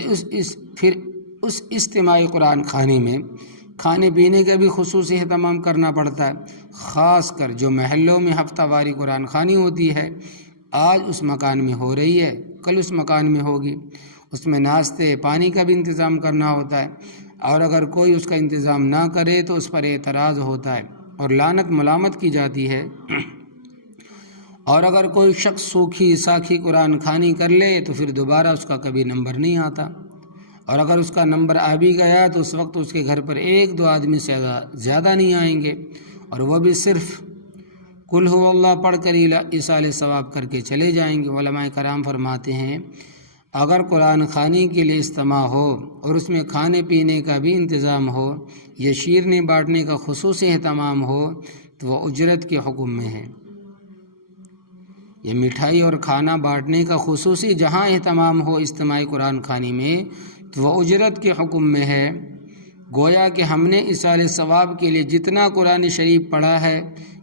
اس اجتماعی قرآن خوانی میں کھانے پینے کا بھی خصوصی اہتمام کرنا پڑتا ہے، خاص کر جو محلوں میں ہفتہ واری قرآن خوانی ہوتی ہے۔ آج اس مکان میں ہو رہی ہے، کل اس مکان میں ہوگی، اس میں ناشتے پانی کا بھی انتظام کرنا ہوتا ہے، اور اگر کوئی اس کا انتظام نہ کرے تو اس پر اعتراض ہوتا ہے اور لعنت ملامت کی جاتی ہے، اور اگر کوئی شخص سوکھی ساکھی قرآن خوانی کر لے تو پھر دوبارہ اس کا کبھی نمبر نہیں آتا، اور اگر اس کا نمبر آ بھی گیا تو اس وقت اس کے گھر پر 1-2 آدمی سے زیادہ نہیں آئیں گے، اور وہ بھی صرف قل هو اللہ پڑھ کر ایصال ثواب کر کے چلے جائیں گے۔ علماء کرام فرماتے ہیں اگر قرآن خوانی کے لیے اجتماع ہو اور اس میں کھانے پینے کا بھی انتظام ہو یا شیرنی بانٹنے کا خصوصی اہتمام ہو تو وہ اجرت کے حکم میں ہے۔ یہ مٹھائی اور کھانا بانٹنے کا خصوصی جہاں اہتمام ہو اجتماعی قرآن خوانی میں تو وہ اجرت کے حکم میں ہے۔ گویا کہ ہم نے ایصال ثواب کے لیے جتنا قرآن شریف پڑھا ہے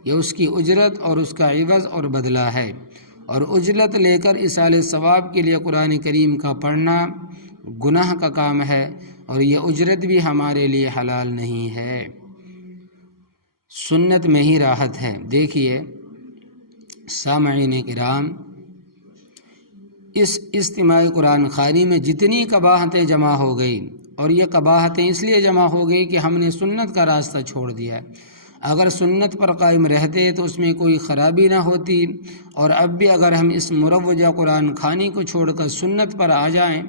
یہ اس کی اجرت اور اس کا عوض اور بدلہ ہے، اور اجرت لے کر ایصال ثواب کے لیے قرآن کریم کا پڑھنا گناہ کا کام ہے، اور یہ اجرت بھی ہمارے لیے حلال نہیں ہے۔ سنت میں ہی راحت ہے۔ دیکھیے سامعین کرام، اس اجتماعی قرآن خوانی میں جتنی قباحتیں جمع ہو گئی، اور یہ قباحتیں اس لیے جمع ہو گئی کہ ہم نے سنت کا راستہ چھوڑ دیا ہے۔ اگر سنت پر قائم رہتے تو اس میں کوئی خرابی نہ ہوتی، اور اب بھی اگر ہم اس مروجہ قرآن خوانی کو چھوڑ کر سنت پر آ جائیں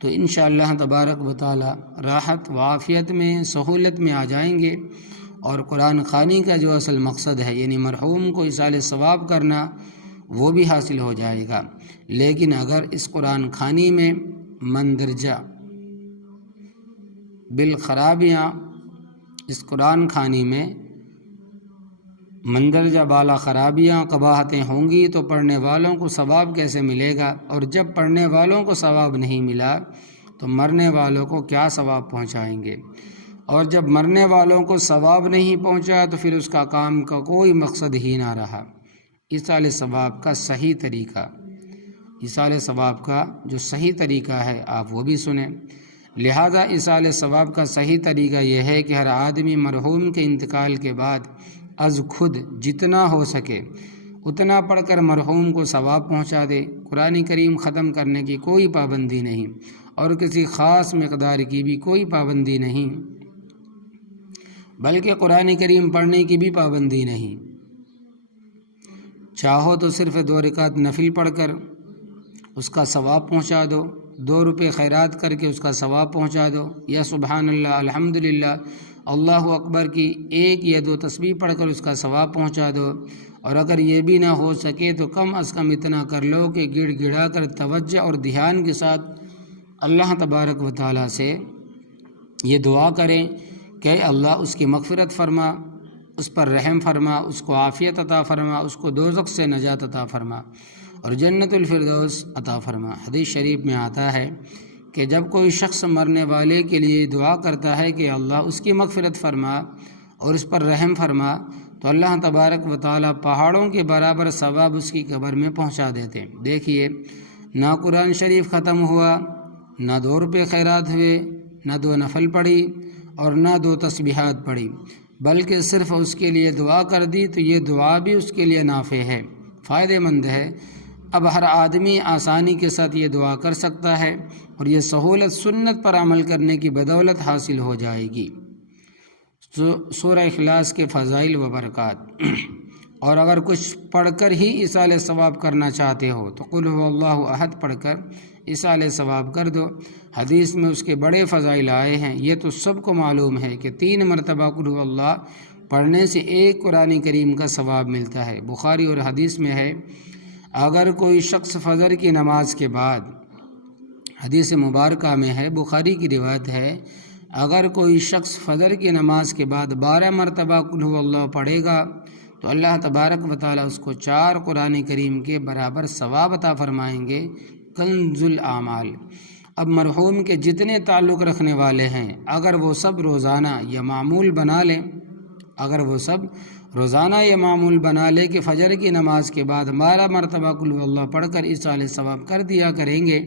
تو انشاءاللہ تبارک و تعالی راحت و عافیت میں سہولت میں آ جائیں گے، اور قرآن خوانی کا جو اصل مقصد ہے یعنی مرحوم کو ایصال ثواب کرنا وہ بھی حاصل ہو جائے گا۔ لیکن اگر اس قرآن خوانی میں مندرجہ بالخرابیاں، اس قرآن خوانی میں مندرجہ بالا خرابیاں قباحتیں ہوں گی تو پڑھنے والوں کو ثواب کیسے ملے گا؟ اور جب پڑھنے والوں کو ثواب نہیں ملا تو مرنے والوں کو کیا ثواب پہنچائیں گے؟ اور جب مرنے والوں کو ثواب نہیں پہنچا تو پھر اس کا کام کا کوئی مقصد ہی نہ رہا۔ ایصال ثواب کا صحیح طریقہ، ایصال ثواب کا جو صحیح طریقہ ہے آپ وہ بھی سنیں۔ لہذا ایصال ثواب کا صحیح طریقہ یہ ہے کہ ہر آدمی مرحوم کے انتقال کے بعد از خود جتنا ہو سکے اتنا پڑھ کر مرحوم کو ثواب پہنچا دے۔ قرآن کریم ختم کرنے کی کوئی پابندی نہیں، اور کسی خاص مقدار کی بھی کوئی پابندی نہیں، بلکہ قرآن کریم پڑھنے کی بھی پابندی نہیں۔ چاہو تو صرف 2 رکعت نفل پڑھ کر اس کا ثواب پہنچا دو، 2 روپے خیرات کر کے اس کا ثواب پہنچا دو، یا سبحان اللہ الحمدللہ اللہ اکبر کی 1 یا 2 تسبیح پڑھ کر اس کا ثواب پہنچا دو، اور اگر یہ بھی نہ ہو سکے تو کم از کم اتنا کر لو کہ گڑ گڑا کر توجہ اور دھیان کے ساتھ اللہ تبارک و تعالیٰ سے یہ دعا کریں کہ اے اللہ اس کی مغفرت فرما، اس پر رحم فرما، اس کو عافیت عطا فرما، اس کو دوزخ سے نجات عطا فرما اور جنت الفردوس عطا فرما۔ حدیث شریف میں آتا ہے کہ جب کوئی شخص مرنے والے کے لیے دعا کرتا ہے کہ اللہ اس کی مغفرت فرما اور اس پر رحم فرما، تو اللہ تبارک و تعالیٰ پہاڑوں کے برابر ثواب اس کی قبر میں پہنچا دیتے ہیں۔ دیکھیے نہ قرآن شریف ختم ہوا، نہ 2 روپے خیرات ہوئے، نہ 2 نفل پڑھی اور نہ 2 تسبیحات پڑھی، بلکہ صرف اس کے لیے دعا کر دی، تو یہ دعا بھی اس کے لیے نافع ہے، فائدہ مند ہے۔ اب ہر آدمی آسانی کے ساتھ یہ دعا کر سکتا ہے، اور یہ سہولت سنت پر عمل کرنے کی بدولت حاصل ہو جائے گی۔ سورہ اخلاص کے فضائل و برکات۔ اور اگر کچھ پڑھ کر ہی ایصال ثواب کرنا چاہتے ہو تو قل هو اللہ احد پڑھ کر ایصال ثواب کر دو۔ حدیث میں اس کے بڑے فضائل آئے ہیں۔ یہ تو سب کو معلوم ہے کہ 3 مرتبہ قل هو اللہ پڑھنے سے ایک قرآن کریم کا ثواب ملتا ہے۔ بخاری اور حدیث میں ہے اگر کوئی شخص فجر کی نماز کے بعد، حدیث مبارکہ میں ہے، بخاری کی روایت ہے، اگر کوئی شخص فجر کی نماز کے بعد 12 مرتبہ قل هو اللہ پڑھے گا تو اللہ تبارک و تعالیٰ اس کو 4 قرآن کریم کے برابر ثواب عطا فرمائیں گے۔ کنز الاعمال۔ اب مرحوم کے جتنے تعلق رکھنے والے ہیں اگر وہ سب روزانہ یا معمول بنا لیں، کہ فجر کی نماز کے بعد 12 مرتبہ قل هو اللہ پڑھ کر ایصال ثواب کر دیا کریں گے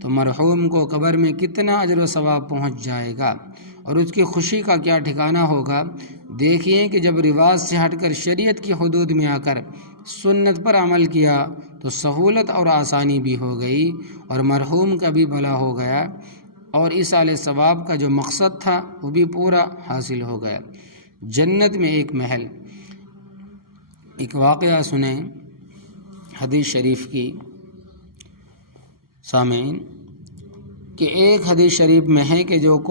تو مرحوم کو قبر میں کتنا اجر و ثواب پہنچ جائے گا اور اس کی خوشی کا کیا ٹھکانہ ہوگا۔ دیکھیے کہ جب رواج سے ہٹ کر شریعت کی حدود میں آ کر سنت پر عمل کیا تو سہولت اور آسانی بھی ہو گئی اور مرحوم کا بھی بھلا ہو گیا اور ایصال ثواب کا جو مقصد تھا وہ بھی پورا حاصل ہو گیا۔ جنت میں ایک محل۔ ایک واقعہ سنیں حدیث شریف کی سامعین، کہ ایک حدیث شریف میں ہے کہ جب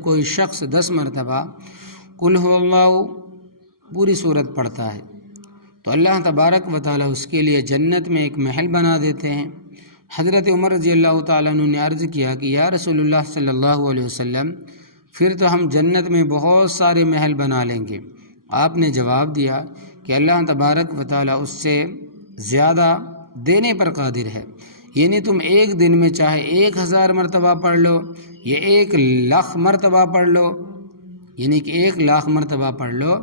کوئی شخص 10 مرتبہ قل هو اللہ پوری صورت پڑھتا ہے تو اللہ تبارک و تعالیٰ اس کے لیے جنت میں ایک محل بنا دیتے ہیں۔ حضرت عمر رضی اللہ تعالیٰ عنہ نے عرض کیا کہ یا رسول اللہ صلی اللہ علیہ وسلم، پھر تو ہم جنت میں بہت سارے محل بنا لیں گے۔ آپ نے جواب دیا کہ اللہ تبارک و تعالیٰ اس سے زیادہ دینے پر قادر ہے، یعنی تم ایک دن میں چاہے 1000 مرتبہ پڑھ لو یا 1,00,000 مرتبہ پڑھ لو، یعنی کہ 1,00,000 مرتبہ پڑھ لو،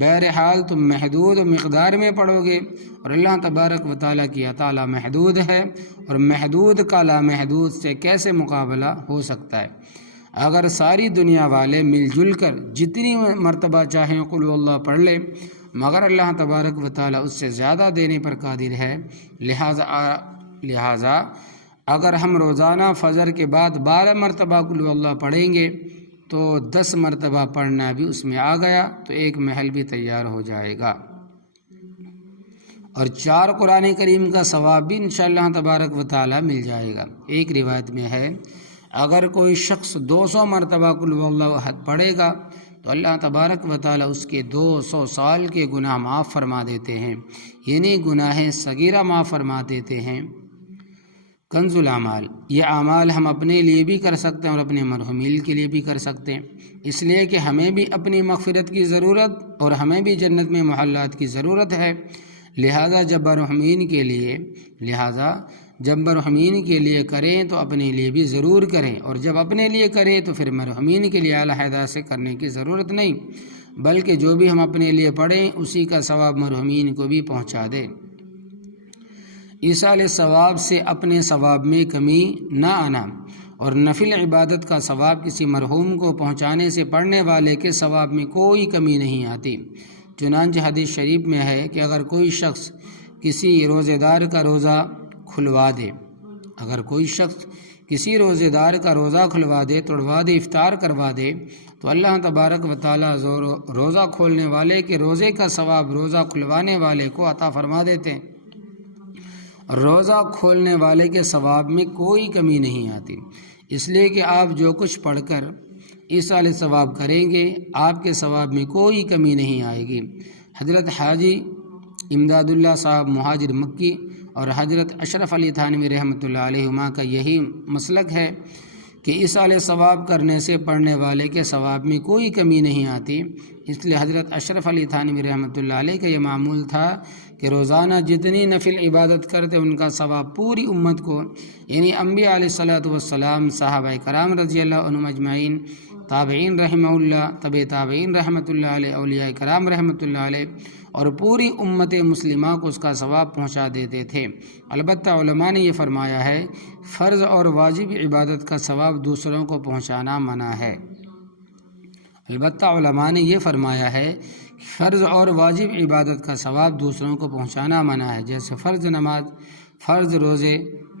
بہرحال تم محدود مقدار میں پڑھو گے اور اللہ تبارک و تعالیٰ کی عطا لامحدود ہے، اور محدود کا لامحدود سے کیسے مقابلہ ہو سکتا ہے۔ اگر ساری دنیا والے مل جل کر جتنی مرتبہ چاہیں قل هو اللہ پڑھ لیں مگر اللہ تبارک و تعالیٰ اس سے زیادہ دینے پر قادر ہے۔ لہٰذا اگر ہم روزانہ فجر کے بعد 12 مرتبہ قل هو اللہ پڑھیں گے تو 10 مرتبہ پڑھنا بھی اس میں آ گیا تو ایک محل بھی تیار ہو جائے گا، اور 4 قرآن کریم کا ثواب بھی انشاءاللہ تبارک و تعالیٰ مل جائے گا۔ ایک روایت میں ہے اگر کوئی شخص 200 مرتبہ قل هو اللہ احد پڑھے گا تو اللہ تبارک و تعالیٰ اس کے 200 سال کے گناہ معاف فرما دیتے ہیں، یعنی گناہ صغیرہ معاف فرما دیتے ہیں۔ کنز الاعمال۔ یہ اعمال ہم اپنے لیے بھی کر سکتے ہیں اور اپنے مرحومین کے لیے بھی کر سکتے ہیں، اس لیے کہ ہمیں بھی اپنی مغفرت کی ضرورت اور ہمیں بھی جنت میں محلات کی ضرورت ہے۔ لہٰذا جب مرحومین کے لیے کریں تو اپنے لیے بھی ضرور کریں، اور جب اپنے لیے کریں تو پھر مرحومین کے لیے علیحدہ سے کرنے کی ضرورت نہیں، بلکہ جو بھی ہم اپنے لیے پڑھیں اسی کا ثواب مرحومین کو بھی پہنچا دیں۔ ایصال ثواب سے اپنے ثواب میں کمی نہ آنا، اور نفل عبادت کا ثواب کسی مرحوم کو پہنچانے سے پڑھنے والے کے ثواب میں کوئی کمی نہیں آتی۔ چنانچہ حدیث شریف میں ہے کہ اگر کوئی شخص کسی روزے دار کا روزہ کھلوا دے، توڑوا دے، افطار کروا دے تو اللہ تبارک و تعالیٰ روزہ کھولنے والے کے روزے کا ثواب روزہ کھلوانے والے کو عطا فرما دیتے ہیں، اور روزہ کھولنے والے کے ثواب میں کوئی کمی نہیں آتی، اس لیے کہ آپ جو کچھ پڑھ کر ایصال ثواب کریں گے آپ کے ثواب میں کوئی کمی نہیں آئے گی۔ حضرت حاجی امداد اللہ صاحب مہاجر مکی اور حضرت اشرف علی تھانوی رحمۃ اللہ علیہما کا یہی مسلک ہے کہ ایصال ثواب کرنے سے پڑھنے والے کے ثواب میں کوئی کمی نہیں آتی، اس لیے حضرت اشرف علی تھانوی رحمۃ اللہ علیہ کا یہ معمول تھا کہ روزانہ جتنی نفل عبادت کرتے ان کا ثواب پوری امت کو، یعنی انبیاء علیہ الصلوۃ والسلام، صحابہ کرام رضی اللہ عنہم اجمعین، تابعین رحمہ اللہ، طب تابعین رحمۃ اللہ علیہ، اولیاء کرام رحمۃ اللہ علیہ، اور پوری امت مسلمہ کو اس کا ثواب پہنچا دیتے تھے۔ البتہ علماء نے یہ فرمایا ہے فرض اور واجب عبادت کا ثواب دوسروں کو پہنچانا منع ہے۔ فرض اور واجب عبادت کا ثواب دوسروں کو پہنچانا منع ہے، جیسے فرض نماز فرض روزے،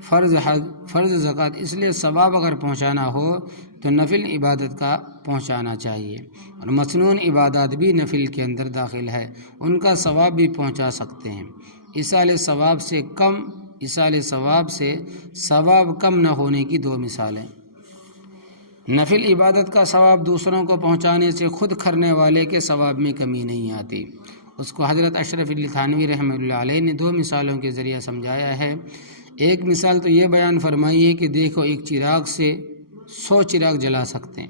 فرض حج، فرض زکوٰۃ، اس لیے ثواب اگر پہنچانا ہو تو نفل عبادت کا پہنچانا چاہیے، اور مسنون عبادات بھی نفل کے اندر داخل ہے، ان کا ثواب بھی پہنچا سکتے ہیں۔ ایصال ثواب سے ثواب کم نہ ہونے کی دو مثالیں۔ نفل عبادت کا ثواب دوسروں کو پہنچانے سے خود کرنے والے کے ثواب میں کمی نہیں آتی۔ اس کو حضرت اشرف علی تھانوی رحمۃ اللہ علیہ نے دو مثالوں کے ذریعہ سمجھایا ہے۔ ایک مثال تو یہ بیان فرمائی ہے کہ دیکھو ایک چراغ سے 100 چراغ جلا سکتے ہیں،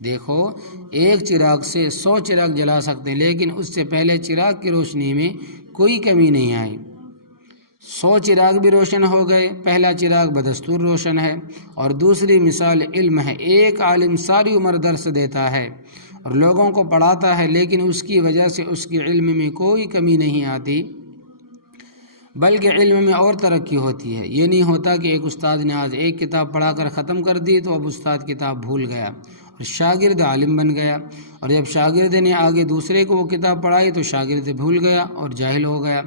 دیکھو ایک چراغ سے 100 چراغ جلا سکتے ہیں، لیکن اس سے پہلے چراغ کی روشنی میں کوئی کمی نہیں آئی، 100 چراغ بھی روشن ہو گئے، پہلا چراغ بدستور روشن ہے۔ اور دوسری مثال علم ہے، ایک عالم ساری عمر درس دیتا ہے اور لوگوں کو پڑھاتا ہے، لیکن اس کی وجہ سے اس کے علم میں کوئی کمی نہیں آتی، بلکہ علم میں اور ترقی ہوتی ہے۔ یہ نہیں ہوتا کہ ایک استاد نے آج ایک کتاب پڑھا کر ختم کر دی تو اب استاد کتاب بھول گیا اور شاگرد عالم بن گیا، اور جب شاگرد نے آگے دوسرے کو وہ کتاب پڑھائی تو شاگرد بھول گیا اور جاہل ہو گیا۔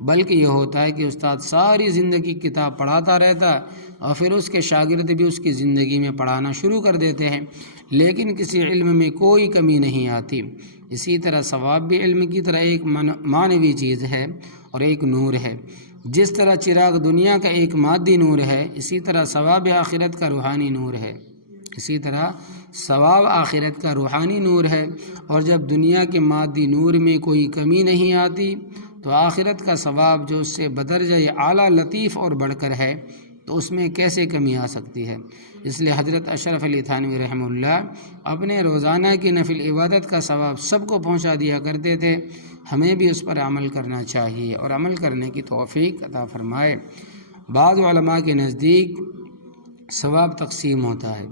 بلکہ یہ ہوتا ہے کہ استاد ساری زندگی کتاب پڑھاتا رہتا اور پھر اس کے شاگرد بھی اس کی زندگی میں پڑھانا شروع کر دیتے ہیں، لیکن کسی علم میں کوئی کمی نہیں آتی۔ اسی طرح ثواب بھی علم کی طرح ایک معنوی چیز ہے اور ایک نور ہے۔ جس طرح چراغ دنیا کا ایک مادی نور ہے، اسی طرح ثواب آخرت کا روحانی نور ہے، اور جب دنیا کے مادی نور میں کوئی کمی نہیں آتی تو آخرت کا ثواب جو اس سے بدرجہ اعلیٰ لطیف اور بڑھ کر ہے تو اس میں کیسے کمی آ سکتی ہے؟ اس لیے حضرت اشرف علی تھانوی رحمہ اللہ اپنے روزانہ کی نفل عبادت کا ثواب سب کو پہنچا دیا کرتے تھے۔ ہمیں بھی اس پر عمل کرنا چاہیے اور عمل کرنے کی توفیق عطا فرمائے۔ بعض علماء کے نزدیک ثواب تقسیم ہوتا ہے،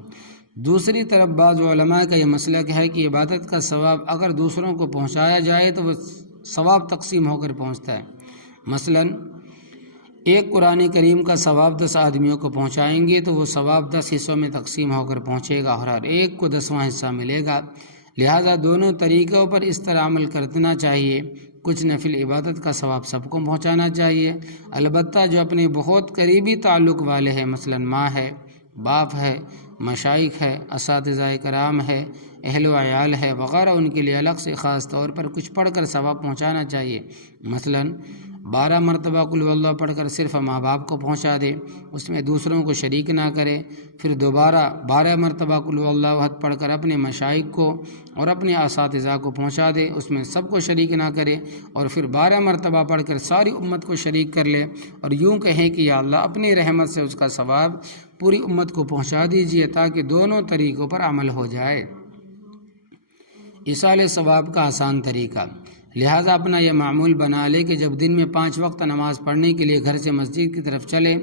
دوسری طرف بعض علماء کا یہ مسلک ہے کہ عبادت کا ثواب اگر دوسروں کو پہنچایا جائے تو وہ ثواب تقسیم ہو کر پہنچتا ہے۔ مثلاً ایک قرآن کریم کا ثواب 10 آدمیوں کو پہنچائیں گے تو وہ ثواب 10 حصوں میں تقسیم ہو کر پہنچے گا اور ہر ایک کو 10واں حصہ ملے گا۔ لہٰذا دونوں طریقوں پر اس طرح عمل کرنا چاہیے، کچھ نفل عبادت کا ثواب سب کو پہنچانا چاہیے، البتہ جو اپنے بہت قریبی تعلق والے ہیں، مثلاً ماں ہے، باپ ہے، مشائخ ہے، اساتذہ کرام ہے، اہل و عیال ہے وغیرہ، ان کے لیے الگ سے خاص طور پر کچھ پڑھ کر ثواب پہنچانا چاہیے۔ مثلاً 12 مرتبہ قل اللہ پڑھ کر صرف ماں باپ کو پہنچا دے، اس میں دوسروں کو شریک نہ کرے، پھر دوبارہ 12 مرتبہ قل اللہ احد پڑھ کر اپنے مشائخ کو اور اپنے اساتذہ کو پہنچا دے، اس میں سب کو شریک نہ کرے، اور پھر 12 مرتبہ پڑھ کر ساری امت کو شریک کر لے اور یوں کہیں کہ یا اللہ اپنی رحمت سے اس کا ثواب پوری امت کو پہنچا دیجیے، تاکہ دونوں طریقوں پر عمل ہو جائے۔ ایصال ثواب کا آسان طریقہ، لہٰذا اپنا یہ معمول بنا لے کہ جب دن میں 5 وقت نماز پڑھنے کے لیے گھر سے مسجد کی طرف چلے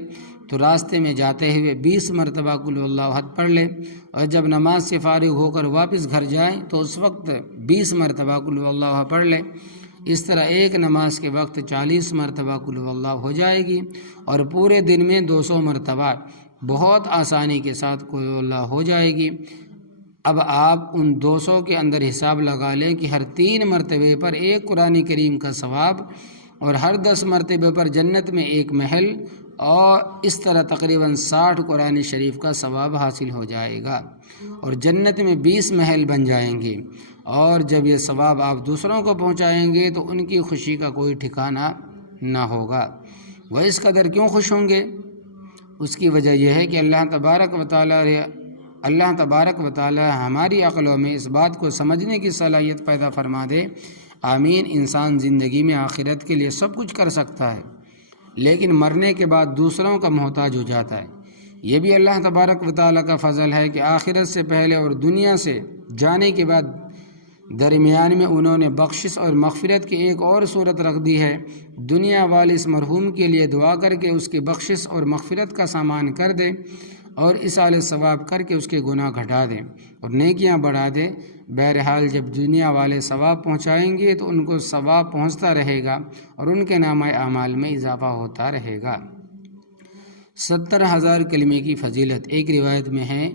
تو راستے میں جاتے ہوئے 20 مرتبہ قل اللہ احد پڑھ لے، اور جب نماز سے فارغ ہو کر واپس گھر جائیں تو اس وقت 20 مرتبہ قل اللہ احد پڑھ لے۔ اس طرح ایک نماز کے وقت 40 مرتبہ قل اللہ ہو جائے گی، اور پورے دن میں 200 مرتبہ بہت آسانی کے ساتھ قل اللہ ہو جائے گی۔ اب آپ ان 200 کے اندر حساب لگا لیں کہ ہر 3 مرتبے پر ایک قرآن کریم کا ثواب، اور ہر 10 مرتبے پر جنت میں ایک محل، اور اس طرح تقریباً 60 قرآن شریف کا ثواب حاصل ہو جائے گا، اور جنت میں 20 محل بن جائیں گے۔ اور جب یہ ثواب آپ دوسروں کو پہنچائیں گے تو ان کی خوشی کا کوئی ٹھکانہ نہ ہوگا۔ وہ اس قدر کیوں خوش ہوں گے؟ اس کی وجہ یہ ہے کہ اللہ تبارک و تعالی ہماری عقلوں میں اس بات کو سمجھنے کی صلاحیت پیدا فرما دے۔ آمین۔ انسان زندگی میں آخرت کے لیے سب کچھ کر سکتا ہے، لیکن مرنے کے بعد دوسروں کا محتاج ہو جاتا ہے۔ یہ بھی اللہ تبارک و تعالی کا فضل ہے کہ آخرت سے پہلے اور دنیا سے جانے کے بعد درمیان میں انہوں نے بخشش اور مغفرت کی ایک اور صورت رکھ دی ہے۔ دنیا والے اس مرحوم کے لیے دعا کر کے اس کی بخشش اور مغفرت کا سامان کر دے، اور ایصال ثواب کر کے اس کے گناہ گھٹا دیں اور نیکیاں بڑھا دیں۔ بہرحال جب دنیا والے ثواب پہنچائیں گے تو ان کو ثواب پہنچتا رہے گا اور ان کے نامہ اعمال میں اضافہ ہوتا رہے گا۔ 70,000 کلمے کی فضیلت۔ ایک روایت میں ہے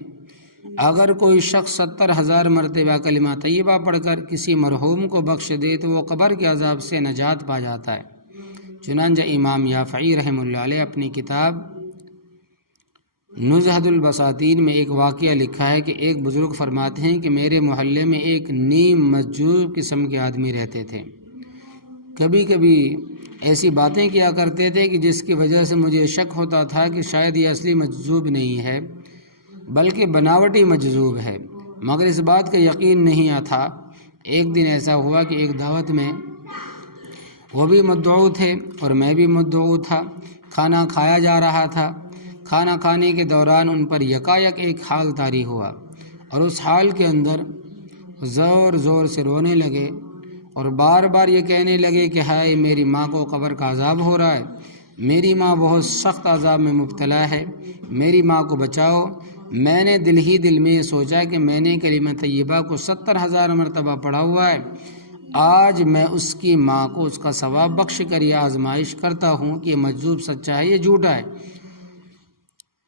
اگر کوئی شخص 70,000 مرتبہ کلمہ طیبہ پڑھ کر کسی مرحوم کو بخش دے تو وہ قبر کے عذاب سے نجات پا جاتا ہے، چنانچہ امام یافعی رحمہ اللہ علیہ اپنی کتاب نزہۃ البساطین میں ایک واقعہ لکھا ہے کہ ایک بزرگ فرماتے ہیں کہ میرے محلے میں ایک نیم مجذوب قسم کے آدمی رہتے تھے۔ کبھی کبھی ایسی باتیں کیا کرتے تھے کہ جس کی وجہ سے مجھے شک ہوتا تھا کہ شاید یہ اصلی مجذوب نہیں ہے بلکہ بناوٹی مجذوب ہے، مگر اس بات کا یقین نہیں تھا۔ ایک دن ایسا ہوا کہ ایک دعوت میں وہ بھی مدعو تھے اور میں بھی مدعو تھا۔ کھانا کھایا جا رہا تھا۔ کھانا کھانے کے دوران ان پر یکایک ایک حال طاری ہوا اور اس حال کے اندر زور زور سے رونے لگے اور بار بار یہ کہنے لگے کہ ہائے میری ماں کو قبر کا عذاب ہو رہا ہے، میری ماں بہت سخت عذاب میں مبتلا ہے، میری ماں کو بچاؤ۔ میں نے دل ہی دل میں یہ سوچا کہ میں نے کلمہ طیبہ کو 70,000 مرتبہ پڑھا ہوا ہے، آج میں اس کی ماں کو اس کا ثواب بخش کر یہ آزمائش کرتا ہوں کہ یہ مجذوب سچا ہے یہ جھوٹا ہے۔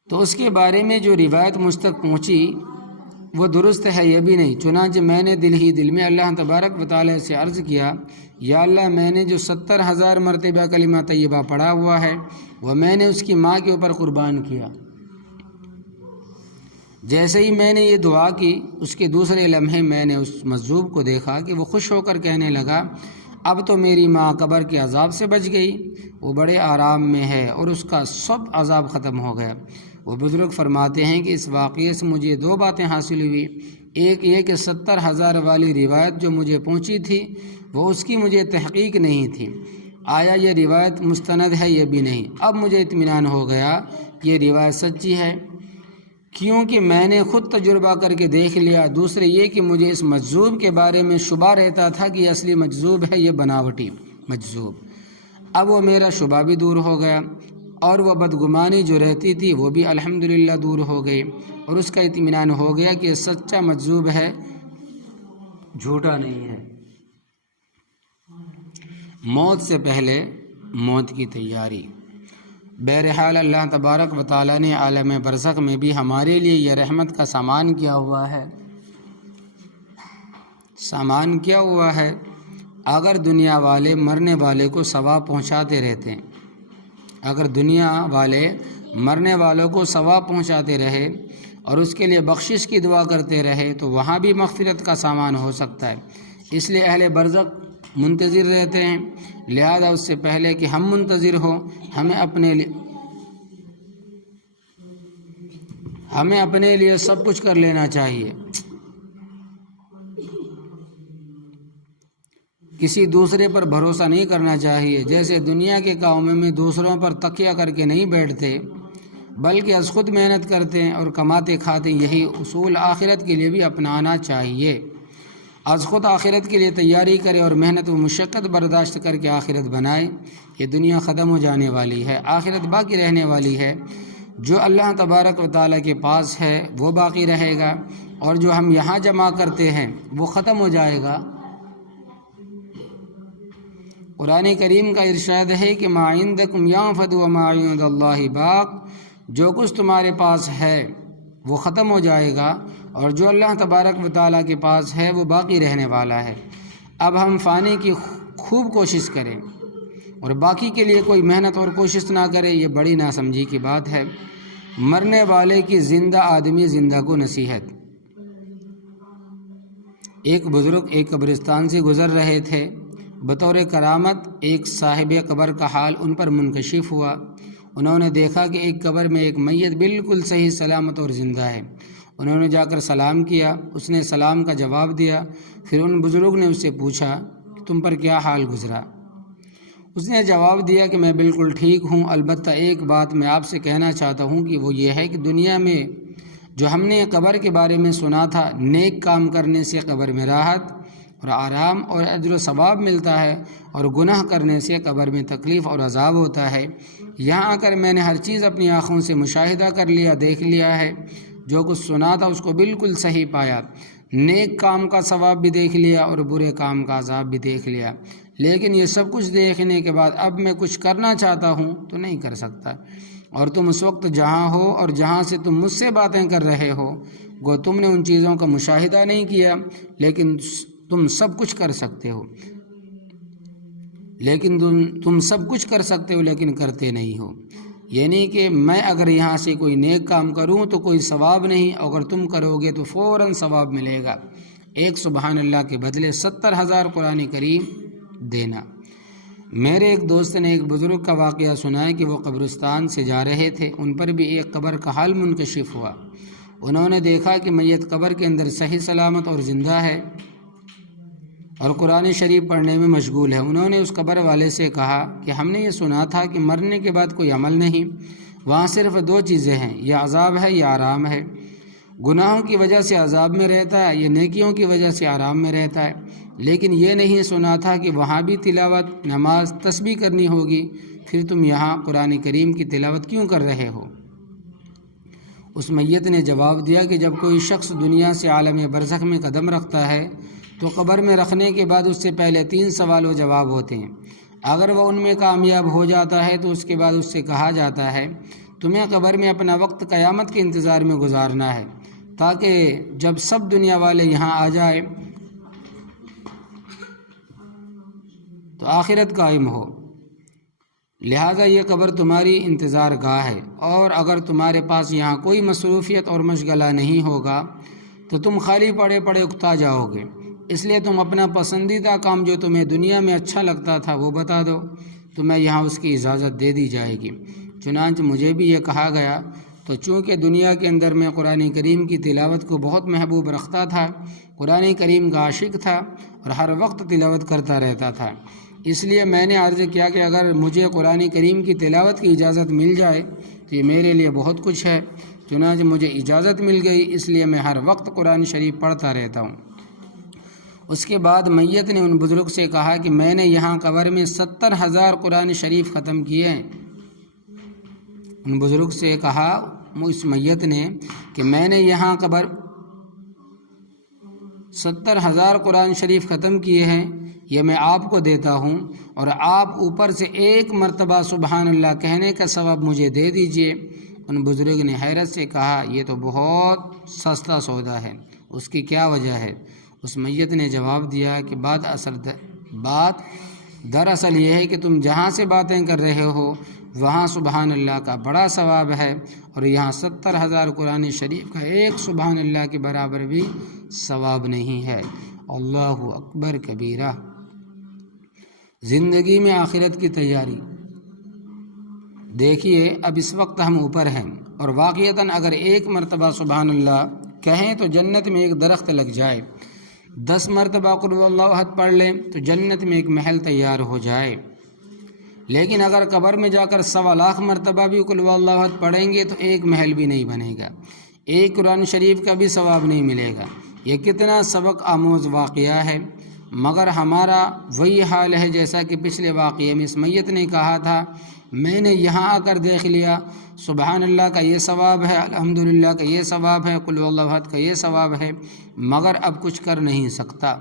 تو اس کے بارے میں جو روایت مجھ تک پہنچی وہ درست ہے یہ بھی نہیں۔ چنانچہ میں نے دل ہی دل میں اللہ تبارک و تعالیٰ سے عرض کیا، یا اللہ میں نے جو 70,000 مرتبہ کلمہ طیبہ پڑھا ہوا ہے وہ میں نے اس کی ماں کے اوپر قربان کیا۔ جیسے ہی میں نے یہ دعا کی اس کے دوسرے لمحے میں نے اس مجذوب کو دیکھا کہ وہ خوش ہو کر کہنے لگا، اب تو میری ماں قبر کے عذاب سے بچ گئی، وہ بڑے آرام میں ہے اور اس کا سب عذاب ختم ہو گیا۔ وہ بزرگ فرماتے ہیں کہ اس واقعے سے مجھے دو باتیں حاصل ہوئی، ایک یہ کہ 70,000 والی روایت جو مجھے پہنچی تھی وہ اس کی مجھے تحقیق نہیں تھی، آیا یہ روایت مستند ہے یہ بھی نہیں۔ اب مجھے اطمینان ہو گیا کہ یہ روایت سچی ہے کیونکہ میں نے خود تجربہ کر کے دیکھ لیا۔ دوسرے یہ کہ مجھے اس مجذوب کے بارے میں شبہ رہتا تھا کہ یہ اصلی مجذوب ہے یہ بناوٹی مجذوب، اب وہ میرا شبہ بھی دور ہو گیا اور وہ بدگمانی جو رہتی تھی وہ بھی الحمدللہ دور ہو گئی اور اس کا اطمینان ہو گیا کہ یہ سچا مجذوب ہے جھوٹا نہیں ہے۔ موت سے پہلے موت کی تیاری۔ بہرحال اللہ تبارک و تعالیٰ نے عالم برزخ میں بھی ہمارے لیے یہ رحمت کا سامان کیا ہوا ہے۔ اگر دنیا والے مرنے والے کو ثواب پہنچاتے رہتے ہیں، اگر دنیا والے مرنے والوں کو ثواب پہنچاتے رہے اور اس کے لیے بخشش کی دعا کرتے رہے تو وہاں بھی مغفرت کا سامان ہو سکتا ہے۔ اس لیے اہل برزخ منتظر رہتے ہیں، لہذا اس سے پہلے کہ ہم منتظر ہوں ہمیں اپنے لیے سب کچھ کر لینا چاہیے، کسی دوسرے پر بھروسہ نہیں کرنا چاہیے۔ جیسے دنیا کے کاموں میں دوسروں پر تکیہ کر کے نہیں بیٹھتے بلکہ از خود محنت کرتے ہیں اور کماتے کھاتے ہیں، یہی اصول آخرت کے لیے بھی اپنانا چاہیے۔ از خود آخرت کے لیے تیاری کرے اور محنت و مشقت برداشت کر کے آخرت بنائے۔ یہ دنیا ختم ہو جانے والی ہے، آخرت باقی رہنے والی ہے۔ جو اللہ تبارک و تعالیٰ کے پاس ہے وہ باقی رہے گا اور جو ہم یہاں جمع کرتے ہیں وہ ختم ہو جائے گا۔ قرآن کریم کا ارشاد ہے کہ ما عندکم ينفد وما عند اللہ باق، جو کچھ تمہارے پاس ہے وہ ختم ہو جائے گا اور جو اللہ تبارک و تعالیٰ کے پاس ہے وہ باقی رہنے والا ہے۔ اب ہم فانی کی خوب کوشش کریں اور باقی کے لیے کوئی محنت اور کوشش نہ کرے، یہ بڑی ناسمجھی کی بات ہے۔ مرنے والے کی زندہ آدمی زندہ کو نصیحت۔ ایک بزرگ ایک قبرستان سے گزر رہے تھے، بطور کرامت ایک صاحب قبر کا حال ان پر منکشف ہوا۔ انہوں نے دیکھا کہ ایک قبر میں ایک میت بالکل صحیح سلامت اور زندہ ہے۔ انہوں نے جا کر سلام کیا، اس نے سلام کا جواب دیا۔ پھر ان بزرگ نے اس سے پوچھا کہ تم پر کیا حال گزرا؟ اس نے جواب دیا کہ میں بالکل ٹھیک ہوں، البتہ ایک بات میں آپ سے کہنا چاہتا ہوں کہ وہ یہ ہے کہ دنیا میں جو ہم نے قبر کے بارے میں سنا تھا، نیک کام کرنے سے قبر میں راحت اور آرام اور اجر و ثواب ملتا ہے اور گناہ کرنے سے قبر میں تکلیف اور عذاب ہوتا ہے۔ یہاں آ کر میں نے ہر چیز اپنی آنکھوں سے مشاہدہ کر لیا، دیکھ لیا ہے، جو کچھ سنا تھا اس کو بالکل صحیح پایا، نیک کام کا ثواب بھی دیکھ لیا اور برے کام کا عذاب بھی دیکھ لیا، لیکن یہ سب کچھ دیکھنے کے بعد اب میں کچھ کرنا چاہتا ہوں تو نہیں کر سکتا، اور تم اس وقت جہاں ہو اور جہاں سے تم مجھ سے باتیں کر رہے ہو گو تم نے ان چیزوں کا مشاہدہ نہیں کیا، لیکن تم سب کچھ کر سکتے ہو۔ لیکن تم سب کچھ کر سکتے ہو لیکن کرتے نہیں ہو۔ یعنی کہ میں اگر یہاں سے کوئی نیک کام کروں تو کوئی ثواب نہیں، اگر تم کرو گے تو فوراً ثواب ملے گا، ایک سبحان اللہ کے بدلے 70,000 قرآن کریم دینا۔ میرے ایک دوست نے ایک بزرگ کا واقعہ سنا ہے کہ وہ قبرستان سے جا رہے تھے، ان پر بھی ایک قبر کا حال منکشف ہوا۔ انہوں نے دیکھا کہ میت قبر کے اندر صحیح سلامت اور زندہ ہے اور قرآن شریف پڑھنے میں مشغول ہے۔ انہوں نے اس قبر والے سے کہا کہ ہم نے یہ سنا تھا کہ مرنے کے بعد کوئی عمل نہیں، وہاں صرف دو چیزیں ہیں، یا عذاب ہے یا آرام ہے، گناہوں کی وجہ سے عذاب میں رہتا ہے یا نیکیوں کی وجہ سے آرام میں رہتا ہے، لیکن یہ نہیں سنا تھا کہ وہاں بھی تلاوت، نماز، تسبیح کرنی ہوگی، پھر تم یہاں قرآن کریم کی تلاوت کیوں کر رہے ہو؟ اس میت نے جواب دیا کہ جب کوئی شخص دنیا سے عالم برزخ میں قدم رکھتا ہے تو قبر میں رکھنے کے بعد اس سے پہلے 3 سوال و جواب ہوتے ہیں۔ اگر وہ ان میں کامیاب ہو جاتا ہے تو اس کے بعد اس سے کہا جاتا ہے تمہیں قبر میں اپنا وقت قیامت کے انتظار میں گزارنا ہے، تاکہ جب سب دنیا والے یہاں آ جائے تو آخرت قائم ہو، لہذا یہ قبر تمہاری انتظار گاہ ہے، اور اگر تمہارے پاس یہاں کوئی مصروفیت اور مشغلہ نہیں ہوگا تو تم خالی پڑے پڑے اکتا جاؤ گے، اس لیے تم اپنا پسندیدہ کام جو تمہیں دنیا میں اچھا لگتا تھا وہ بتا دو، تمہیں یہاں اس کی اجازت دے دی جائے گی۔ چنانچہ مجھے بھی یہ کہا گیا، تو چونکہ دنیا کے اندر میں قرآن کریم کی تلاوت کو بہت محبوب رکھتا تھا، قرآن کریم کا عاشق تھا اور ہر وقت تلاوت کرتا رہتا تھا، اس لیے میں نے عرض کیا کہ اگر مجھے قرآن کریم کی تلاوت کی اجازت مل جائے تو یہ میرے لیے بہت کچھ ہے۔ چنانچہ مجھے اجازت مل گئی، اس لیے میں ہر وقت قرآن شریف پڑھتا رہتا ہوں۔ اس کے بعد میت نے ان بزرگ سے کہا کہ میں نے یہاں قبر میں 70,000 قرآن شریف ختم کیے ہیں۔ ان بزرگ سے کہا اس میت نے کہ میں نے یہاں قبر 70,000 قرآن شریف ختم کیے ہیں، یہ میں آپ کو دیتا ہوں، اور آپ اوپر سے 1 مرتبہ سبحان اللہ کہنے کا ثواب مجھے دے دیجئے۔ ان بزرگ نے حیرت سے کہا یہ تو بہت سستا سودا ہے، اس کی کیا وجہ ہے؟ اس میت نے جواب دیا کہ بات دراصل یہ ہے کہ تم جہاں سے باتیں کر رہے ہو وہاں سبحان اللہ کا بڑا ثواب ہے، اور یہاں 70,000 قرآن شریف کا 1 سبحان اللہ کے برابر بھی ثواب نہیں ہے۔ اللہ اکبر کبیرہ۔ زندگی میں آخرت کی تیاری دیکھیے، اب اس وقت ہم اوپر ہیں اور واقعتاً اگر 1 مرتبہ سبحان اللہ کہیں تو جنت میں ایک درخت لگ جائے، 10 مرتبہ قل هو اللہ احد پڑھ لیں تو جنت میں ایک محل تیار ہو جائے، لیکن اگر قبر میں جا کر 1.25 مرتبہ بھی قل هو اللہ احد پڑھیں گے تو ایک محل بھی نہیں بنے گا، ایک قرآن شریف کا بھی ثواب نہیں ملے گا۔ یہ کتنا سبق آموز واقعہ ہے، مگر ہمارا وہی حال ہے جیسا کہ پچھلے واقعے میں اس میت نے کہا تھا، میں نے یہاں آ کر دیکھ لیا سبحان اللہ کا یہ ثواب ہے، الحمدللہ کا یہ ثواب ہے، قل هو اللہ احد کا یہ ثواب ہے، مگر اب کچھ کر نہیں سکتا،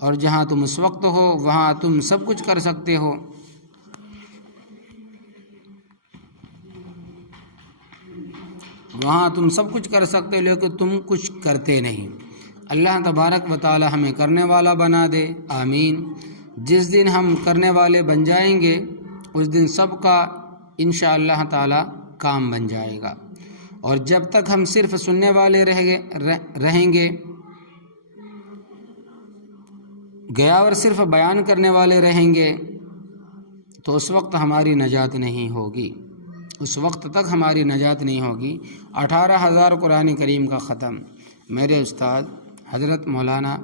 اور جہاں تم اس وقت ہو وہاں تم سب کچھ کر سکتے ہو۔ وہاں تم سب کچھ کر سکتے ہو لیکن تم کچھ کرتے نہیں۔ اللہ تبارک و تعالی ہمیں کرنے والا بنا دے، آمین۔ جس دن ہم کرنے والے بن جائیں گے اس دن سب کا انشاءاللہ تعالی کام بن جائے گا، اور جب تک ہم صرف سننے والے رہیں گے گیا اور صرف بیان کرنے والے رہیں گے تو اس وقت ہماری نجات نہیں ہوگی، اس وقت تک ہماری نجات نہیں ہوگی۔ 18,000 قرآن کریم کا ختم۔ میرے استاد حضرت مولانا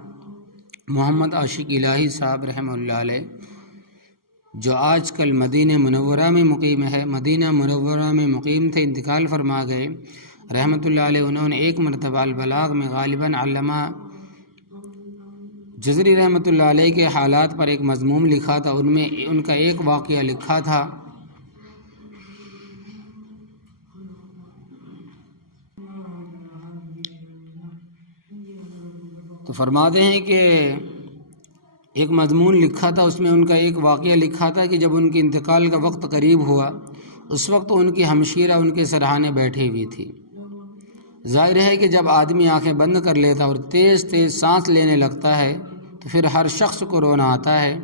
محمد عاشق الہی صاحب رحمہ اللہ علیہ، جو آج کل مدینہ منورہ میں مقیم ہے، مدینہ منورہ میں مقیم تھے، انتقال فرما گئے رحمۃ اللہ علیہ۔ انہوں نے ایک مرتبہ البلاغ میں غالباً علامہ جزری رحمۃ اللہ علیہ کے حالات پر ایک مضمون لکھا تھا، ان میں ان کا ایک واقعہ لکھا تھا۔ تو فرماتے ہیں کہ ایک مضمون لکھا تھا، اس میں ان کا ایک واقعہ لکھا تھا کہ جب ان کے انتقال کا وقت قریب ہوا اس وقت ان کی ہمشیرہ ان کے سرہانے بیٹھی ہوئی تھی۔ ظاہر ہے کہ جب آدمی آنکھیں بند کر لیتا اور تیز تیز سانس لینے لگتا ہے تو پھر ہر شخص کو رونا آتا ہے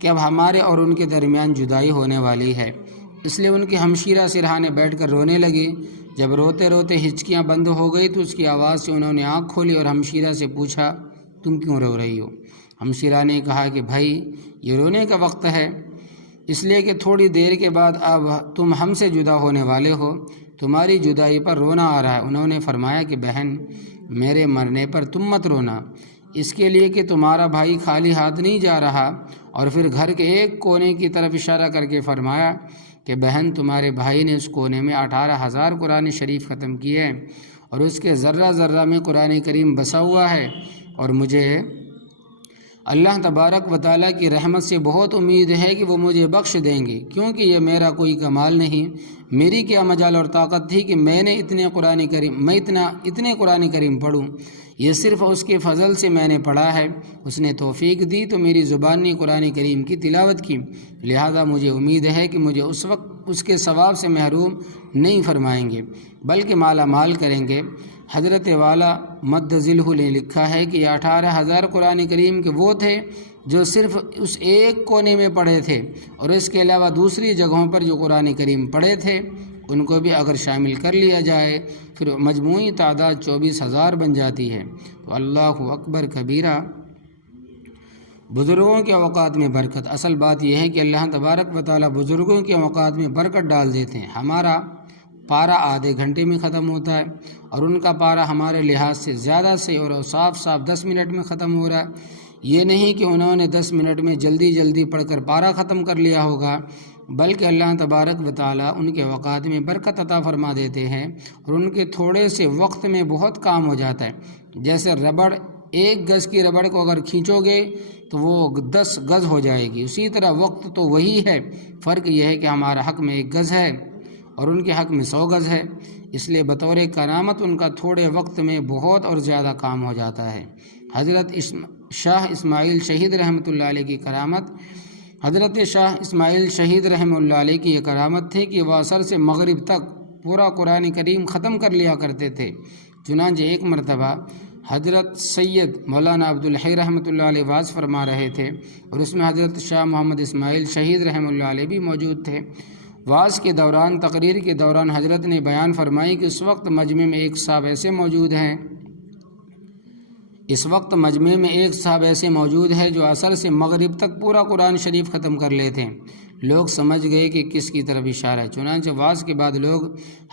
کہ اب ہمارے اور ان کے درمیان جدائی ہونے والی ہے، اس لیے ان کی ہمشیرہ سرہانے بیٹھ کر رونے لگی۔ جب روتے روتے ہچکیاں بند ہو گئی تو اس کی آواز سے انہوں نے آنکھ کھولی اور ہمشیرہ سے پوچھا، تم کیوں رو رہی ہو؟ ہمشیرہ نے کہا کہ بھائی یہ رونے کا وقت ہے، اس لیے کہ تھوڑی دیر کے بعد اب تم ہم سے جدا ہونے والے ہو، تمہاری جدائی پر رونا آ رہا ہے۔ انہوں نے فرمایا کہ بہن میرے مرنے پر تم مت رونا، اس کے لیے کہ تمہارا بھائی خالی ہاتھ نہیں جا رہا۔ اور پھر گھر کے ایک کونے کی طرف اشارہ کر کے فرمایا کہ بہن تمہارے بھائی نے اس کونے میں 18,000 قرآن شریف ختم کیے اور اس کے ذرہ ذرہ میں قرآن کریم بسا ہوا ہے، اور مجھے اللہ تبارک و تعالیٰ کی رحمت سے بہت امید ہے کہ وہ مجھے بخش دیں گے، کیونکہ یہ میرا کوئی کمال نہیں، میری کیا مجال اور طاقت تھی کہ میں اتنے قرآن کریم پڑھوں، یہ صرف اس کے فضل سے میں نے پڑھا ہے، اس نے توفیق دی تو میری زبان نے قرآن کریم کی تلاوت کی، لہذا مجھے امید ہے کہ مجھے اس وقت اس کے ثواب سے محروم نہیں فرمائیں گے بلکہ مالا مال کریں گے۔ حضرت والا مد ذلہ نے لکھا ہے کہ یہ 18,000 قرآن کریم کے وہ تھے جو صرف اس ایک کونے میں پڑھے تھے، اور اس کے علاوہ دوسری جگہوں پر جو قرآن کریم پڑھے تھے ان کو بھی اگر شامل کر لیا جائے پھر مجموعی تعداد 24,000 بن جاتی ہے۔ تو اللہ اکبر کبیرہ۔ بزرگوں کے اوقات میں برکت، اصل بات یہ ہے کہ اللہ تبارک و تعالیٰ بزرگوں کے اوقات میں برکت ڈال دیتے ہیں۔ ہمارا پارہ آدھے گھنٹے میں ختم ہوتا ہے اور ان کا پارہ ہمارے لحاظ سے زیادہ سے اور صاف 10 منٹ میں ختم ہو رہا ہے۔ یہ نہیں کہ انہوں نے 10 منٹ میں جلدی پڑھ کر پارہ ختم کر لیا ہوگا، بلکہ اللہ تبارک و تعالیٰ ان کے اوقات میں برکت عطا فرما دیتے ہیں اور ان کے تھوڑے سے وقت میں بہت کام ہو جاتا ہے۔ جیسے ربڑ، 1 گز کی ربڑ کو اگر کھینچو گے تو وہ 10 گز ہو جائے گی، اسی طرح وقت تو وہی ہے، فرق یہ ہے کہ ہمارا حق میں 1 گز ہے اور ان کے حق میں 100 گز ہے، اس لیے بطور کرامت ان کا تھوڑے وقت میں بہت اور زیادہ کام ہو جاتا ہے۔ حضرت شاہ اسماعیل شہید رحمۃ اللہ علیہ کی کرامت، حضرت شاہ اسماعیل شہید رحمۃ اللہ علیہ کی یہ کرامت تھی کہ وہ عصر سے مغرب تک پورا قرآن کریم ختم کر لیا کرتے تھے۔ چنانچہ ایک مرتبہ حضرت سید مولانا عبدالحی رحمۃ اللہ علیہ واعظ فرما رہے تھے اور اس میں حضرت شاہ محمد اسماعیل شہید رحمۃ اللہ علیہ بھی موجود تھے۔ واعظ کے دوران، تقریر کے دوران حضرت نے بیان فرمائی کہ اس وقت مجمع میں ایک صاحب ایسے موجود ہیں جو عصر سے مغرب تک پورا قرآن شریف ختم کر لیتے ہیں۔ لوگ سمجھ گئے کہ کس کی طرف اشارہ ہے، چنانچہ واعظ کے بعد لوگ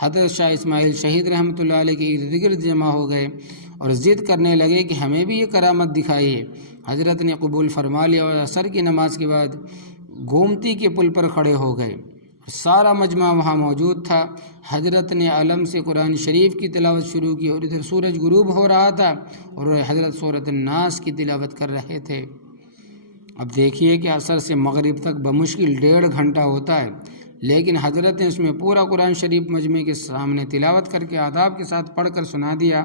حضرت شاہ اسماعیل شہید رحمۃ اللہ علیہ کے ارد گرد جمع ہو گئے اور ضد کرنے لگے کہ ہمیں بھی یہ کرامت دکھائیے۔ حضرت نے قبول فرما لیا اور عصر کی نماز کے بعد گومتی کے پل پر کھڑے ہو گئے، سارا مجمع وہاں موجود تھا۔ حضرت نے علم سے قرآن شریف کی تلاوت شروع کی اور ادھر سورج غروب ہو رہا تھا اور حضرت سورۃ الناس کی تلاوت کر رہے تھے۔ اب دیکھیے کہ عصر سے مغرب تک بمشکل 1.5 گھنٹہ ہوتا ہے، لیکن حضرت نے اس میں پورا قرآن شریف مجمع کے سامنے تلاوت کر کے آداب کے ساتھ پڑھ کر سنا دیا۔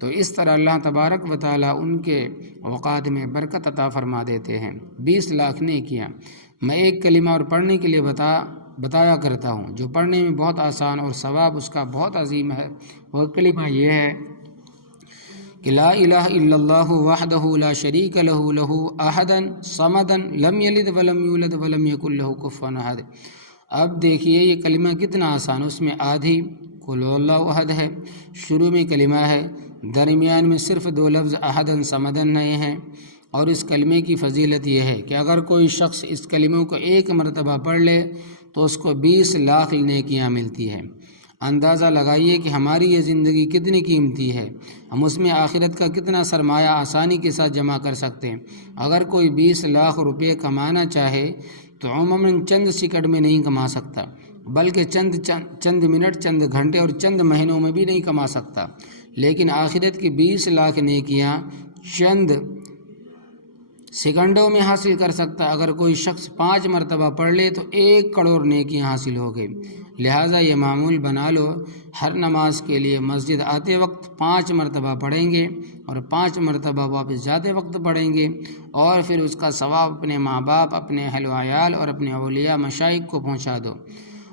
تو اس طرح اللہ تبارک و تعالیٰ ان کے اوقات میں برکت عطا فرما دیتے ہیں۔ 20 لاکھ نے کیا۔ میں ایک کلمہ اور پڑھنے کے لیے بتایا کرتا ہوں جو پڑھنے میں بہت آسان اور ثواب اس کا بہت عظیم ہے۔ وہ کلمہ یہ ہے کہ لا الہ الا اللہ وحدہ لا شریک لہ لہ احد صمد لم یلد ولم یولد ولم یکن لہ کفوا احد۔ اب دیکھیے یہ کلمہ کتنا آسان، اس میں آدھی قل اللہ احد ہے، شروع میں کلمہ ہے، درمیان میں صرف 2 لفظ احدن صمدن نئے ہیں، اور اس کلمے کی فضیلت یہ ہے کہ اگر کوئی شخص اس کلموں کو 1 مرتبہ پڑھ لے تو اس کو 20 لاکھ نیکیاں ملتی ہے۔ اندازہ لگائیے کہ ہماری یہ زندگی کتنی قیمتی ہے، ہم اس میں آخرت کا کتنا سرمایہ آسانی کے ساتھ جمع کر سکتے ہیں۔ اگر کوئی 20 لاکھ روپے کمانا چاہے تو عموماً چند سیکنڈ میں نہیں کما سکتا، بلکہ چند منٹ، چند گھنٹے اور چند مہینوں میں بھی نہیں کما سکتا، لیکن آخرت کی 20 لاکھ نیکیاں چند سیکنڈوں میں حاصل کر سکتا۔ اگر کوئی شخص 5 مرتبہ پڑھ لے تو 1 کروڑ نیکیاں حاصل ہو گئی۔ لہٰذا یہ معمول بنا لو، ہر نماز کے لیے مسجد آتے وقت 5 مرتبہ پڑھیں گے اور 5 مرتبہ واپس جاتے وقت پڑھیں گے، اور پھر اس کا ثواب اپنے ماں باپ، اپنے اہل و عیال اور اپنے اولیاء مشائخ کو پہنچا دو،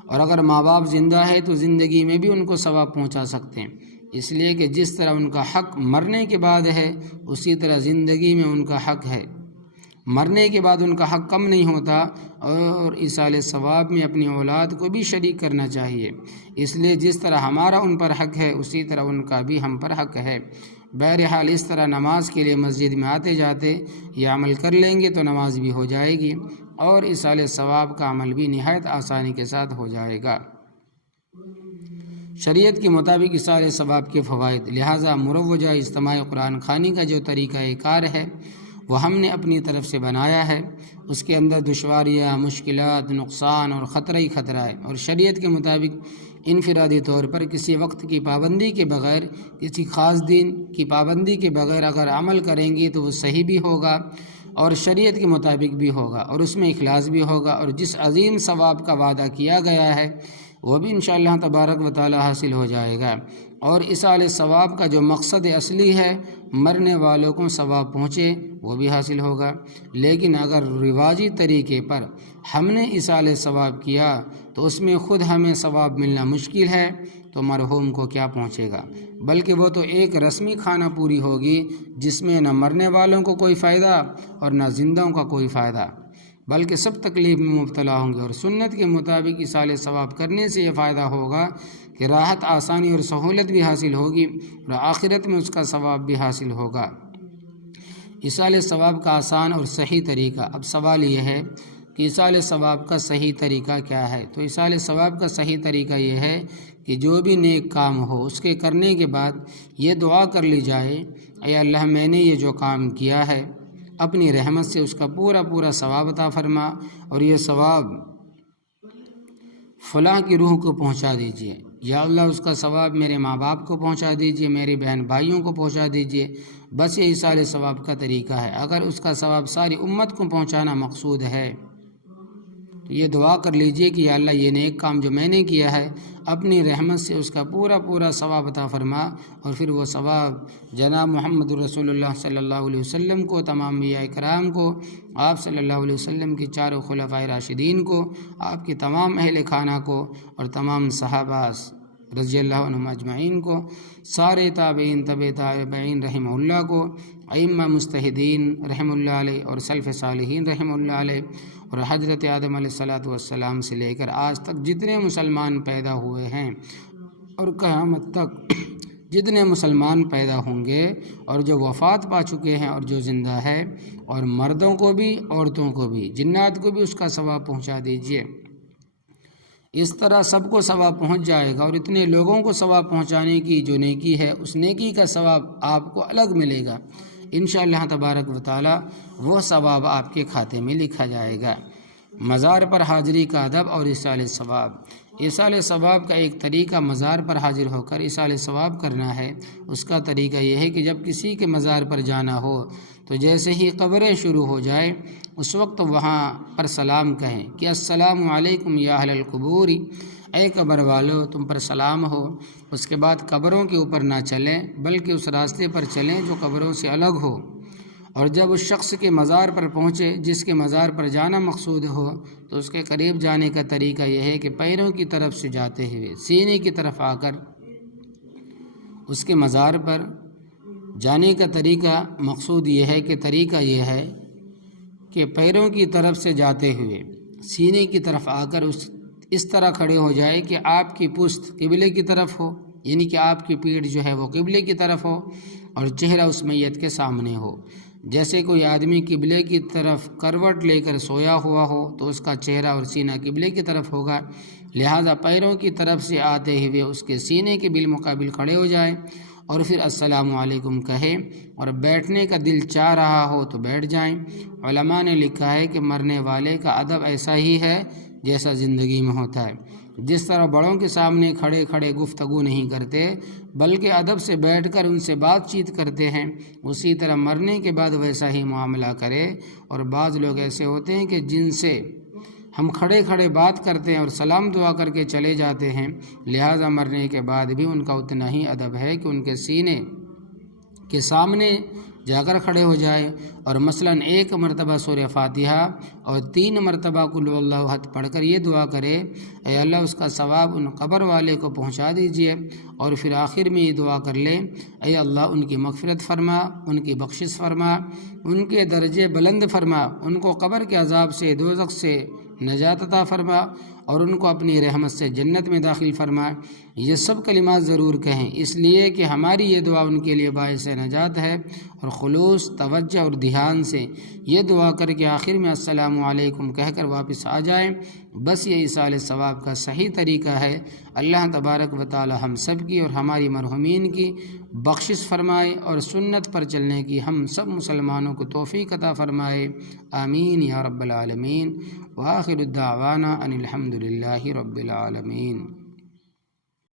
اور اگر ماں باپ زندہ ہے تو زندگی میں بھی ان کو ثواب پہنچا سکتے ہیں، اس لیے کہ جس طرح ان کا حق مرنے کے بعد ہے اسی طرح زندگی میں ان کا حق ہے۔ مرنے کے بعد ان کا حق کم نہیں ہوتا، اور ایصال ثواب میں اپنی اولاد کو بھی شریک کرنا چاہیے۔ اس لیے جس طرح ہمارا ان پر حق ہے اسی طرح ان کا بھی ہم پر حق ہے۔ بہرحال اس طرح نماز کے لیے مسجد میں آتے جاتے یہ عمل کر لیں گے تو نماز بھی ہو جائے گی، اور ایصال ثواب کا عمل بھی نہایت آسانی کے ساتھ ہو جائے گا۔ شریعت کے مطابق ایصال ثواب کے فوائد، لہٰذا مروجہ اجتماعی قرآن خوانی کا جو طریقہ کار ہے وہ ہم نے اپنی طرف سے بنایا ہے، اس کے اندر دشواریاں، مشکلات، نقصان اور خطرہ ہی خطرہ ہے، اور شریعت کے مطابق انفرادی طور پر کسی وقت کی پابندی کے بغیر، کسی خاص دن کی پابندی کے بغیر اگر عمل کریں گے تو وہ صحیح بھی ہوگا اور شریعت کے مطابق بھی ہوگا، اور اس میں اخلاص بھی ہوگا، اور جس عظیم ثواب کا وعدہ کیا گیا ہے وہ بھی انشاءاللہ تبارک و تعالی حاصل ہو جائے گا۔ اور ایصال ثواب کا جو مقصد اصلی ہے مرنے والوں کو ثواب پہنچے وہ بھی حاصل ہوگا، لیکن اگر رواجی طریقے پر ہم نے ایصال ثواب کیا تو اس میں خود ہمیں ثواب ملنا مشکل ہے تو مرحوم کو کیا پہنچے گا، بلکہ وہ تو ایک رسمی کھانا پوری ہوگی جس میں نہ مرنے والوں کو کوئی فائدہ اور نہ زندوں کا کوئی فائدہ، بلکہ سب تکلیف میں مبتلا ہوں گے۔ اور سنت کے مطابق ایصال ثواب کرنے سے یہ فائدہ ہوگا کہ راحت، آسانی اور سہولت بھی حاصل ہوگی، اور آخرت میں اس کا ثواب بھی حاصل ہوگا۔ ایصال ثواب کا آسان اور صحیح طریقہ، اب سوال یہ ہے کہ ایصال ثواب کا صحیح طریقہ کیا ہے؟ تو ایصال ثواب کا صحیح طریقہ یہ ہے کہ جو بھی نیک کام ہو اس کے کرنے کے بعد یہ دعا کر لی جائے، اے اللہ میں نے یہ جو کام کیا ہے اپنی رحمت سے اس کا پورا پورا ثواب عطا فرما، اور یہ ثواب فلاں کی روح کو پہنچا دیجیے، یا اللہ اس کا ثواب میرے ماں باپ کو پہنچا دیجیے، میرے بہن بھائیوں کو پہنچا دیجیے۔ بس یہ ایصال ثواب کا طریقہ ہے۔ اگر اس کا ثواب ساری امت کو پہنچانا مقصود ہے تو یہ دعا کر لیجئے کہ یا اللہ یہ نیک کام جو میں نے کیا ہے اپنی رحمت سے اس کا پورا پورا ثواب عطا فرما، اور پھر وہ ثواب جناب محمد رسول اللہ صلی اللہ علیہ وسلم کو، تمام انبیاء کرام کو، آپ صلی اللہ علیہ وسلم کے چاروں خلفائے راشدین کو، آپ کے تمام اہل خانہ کو، اور تمام صحابہ رضی اللہ عنہم اجمعین کو، سارے تابعین، تبع تابعین رحمہ اللہ کو، ائمہ مجتہدین رحمہ اللہ علیہ، اور سلف صالحین رحمہ اللہ علیہ، اور حضرت آدم علیہ الصلوۃ والسلام سے لے کر آج تک جتنے مسلمان پیدا ہوئے ہیں اور قیامت تک جتنے مسلمان پیدا ہوں گے، اور جو وفات پا چکے ہیں اور جو زندہ ہے، اور مردوں کو بھی عورتوں کو بھی جنات کو بھی اس کا ثواب پہنچا دیجیے۔ اس طرح سب کو ثواب پہنچ جائے گا، اور اتنے لوگوں کو ثواب پہنچانے کی جو نیکی ہے اس نیکی کا ثواب آپ کو الگ ملے گا انشاءاللہ تبارک و تعالی، وہ ثواب آپ کے کھاتے میں لکھا جائے گا۔ مزار پر حاضری کا ادب اور ایصال ثواب۔ ایصال ثواب کا ایک طریقہ مزار پر حاضر ہو کر ایصال ثواب کرنا ہے۔ اس کا طریقہ یہ ہے کہ جب کسی کے مزار پر جانا ہو تو جیسے ہی قبریں شروع ہو جائے اس وقت وہاں پر سلام کہیں کہ السلام علیکم یا اہل القبور، اے قبر والو تم پر سلام ہو۔ اس کے بعد قبروں کے اوپر نہ چلیں بلکہ اس راستے پر چلیں جو قبروں سے الگ ہو، اور جب اس شخص کے مزار پر پہنچے جس کے مزار پر جانا مقصود ہو تو اس کے قریب جانے کا طریقہ یہ ہے کہ پیروں کی طرف سے جاتے ہوئے سینے کی طرف آ کر اس کے مزار پر جانے کا طریقہ مقصود یہ ہے کہ طریقہ یہ ہے کہ پیروں کی طرف سے جاتے ہوئے سینے کی طرف آ کر اس طرح کھڑے ہو جائے کہ آپ کی پشت قبلے کی طرف ہو، یعنی کہ آپ کی پیٹھ جو ہے وہ قبلے کی طرف ہو اور چہرہ اس میت کے سامنے ہو۔ جیسے کوئی آدمی قبلے کی طرف کروٹ لے کر سویا ہوا ہو تو اس کا چہرہ اور سینہ قبلے کی طرف ہوگا، لہذا پیروں کی طرف سے آتے ہوئے اس کے سینے کے بالمقابل کھڑے ہو جائیں اور پھر السلام علیکم کہیں، اور بیٹھنے کا دل چاہ رہا ہو تو بیٹھ جائیں۔ علماء نے لکھا ہے کہ مرنے والے کا ادب ایسا ہی ہے جیسا زندگی میں ہوتا ہے۔ جس طرح بڑوں کے سامنے کھڑے کھڑے گفتگو نہیں کرتے بلکہ ادب سے بیٹھ کر ان سے بات چیت کرتے ہیں، اسی طرح مرنے کے بعد ویسا ہی معاملہ کرے۔ اور بعض لوگ ایسے ہوتے ہیں کہ جن سے ہم کھڑے کھڑے بات کرتے ہیں اور سلام دعا کر کے چلے جاتے ہیں، لہٰذا مرنے کے بعد بھی ان کا اتنا ہی ادب ہے کہ ان کے سینے کے سامنے جا کر کھڑے ہو جائے اور مثلاً 1 مرتبہ سورہ فاتحہ اور 3 مرتبہ قل هو اللہ احد پڑھ کر یہ دعا کرے، اے اللہ اس کا ثواب ان قبر والے کو پہنچا دیجئے، اور پھر آخر میں یہ دعا کر لے، اے اللہ ان کی مغفرت فرما، ان کی بخشش فرما، ان کے درجے بلند فرما، ان کو قبر کے عذاب سے، دوزخ سے نجات عطا فرما، اور ان کو اپنی رحمت سے جنت میں داخل فرما۔ یہ سب کلمات ضرور کہیں، اس لیے کہ ہماری یہ دعا ان کے لیے باعث نجات ہے، اور خلوص، توجہ اور دھیان سے یہ دعا کر کے آخر میں السلام علیکم کہہ کر واپس آ جائیں، بس یہ ایصال ثواب کا صحیح طریقہ ہے۔ اللہ تبارک و تعالی ہم سب کی اور ہماری مرحومین کی بخشش فرمائے، اور سنت پر چلنے کی ہم سب مسلمانوں کو توفیق عطا فرمائے، آمین یا رب العالمین۔ وآخر الدعوانا ان الحمد للہ رب العالمین۔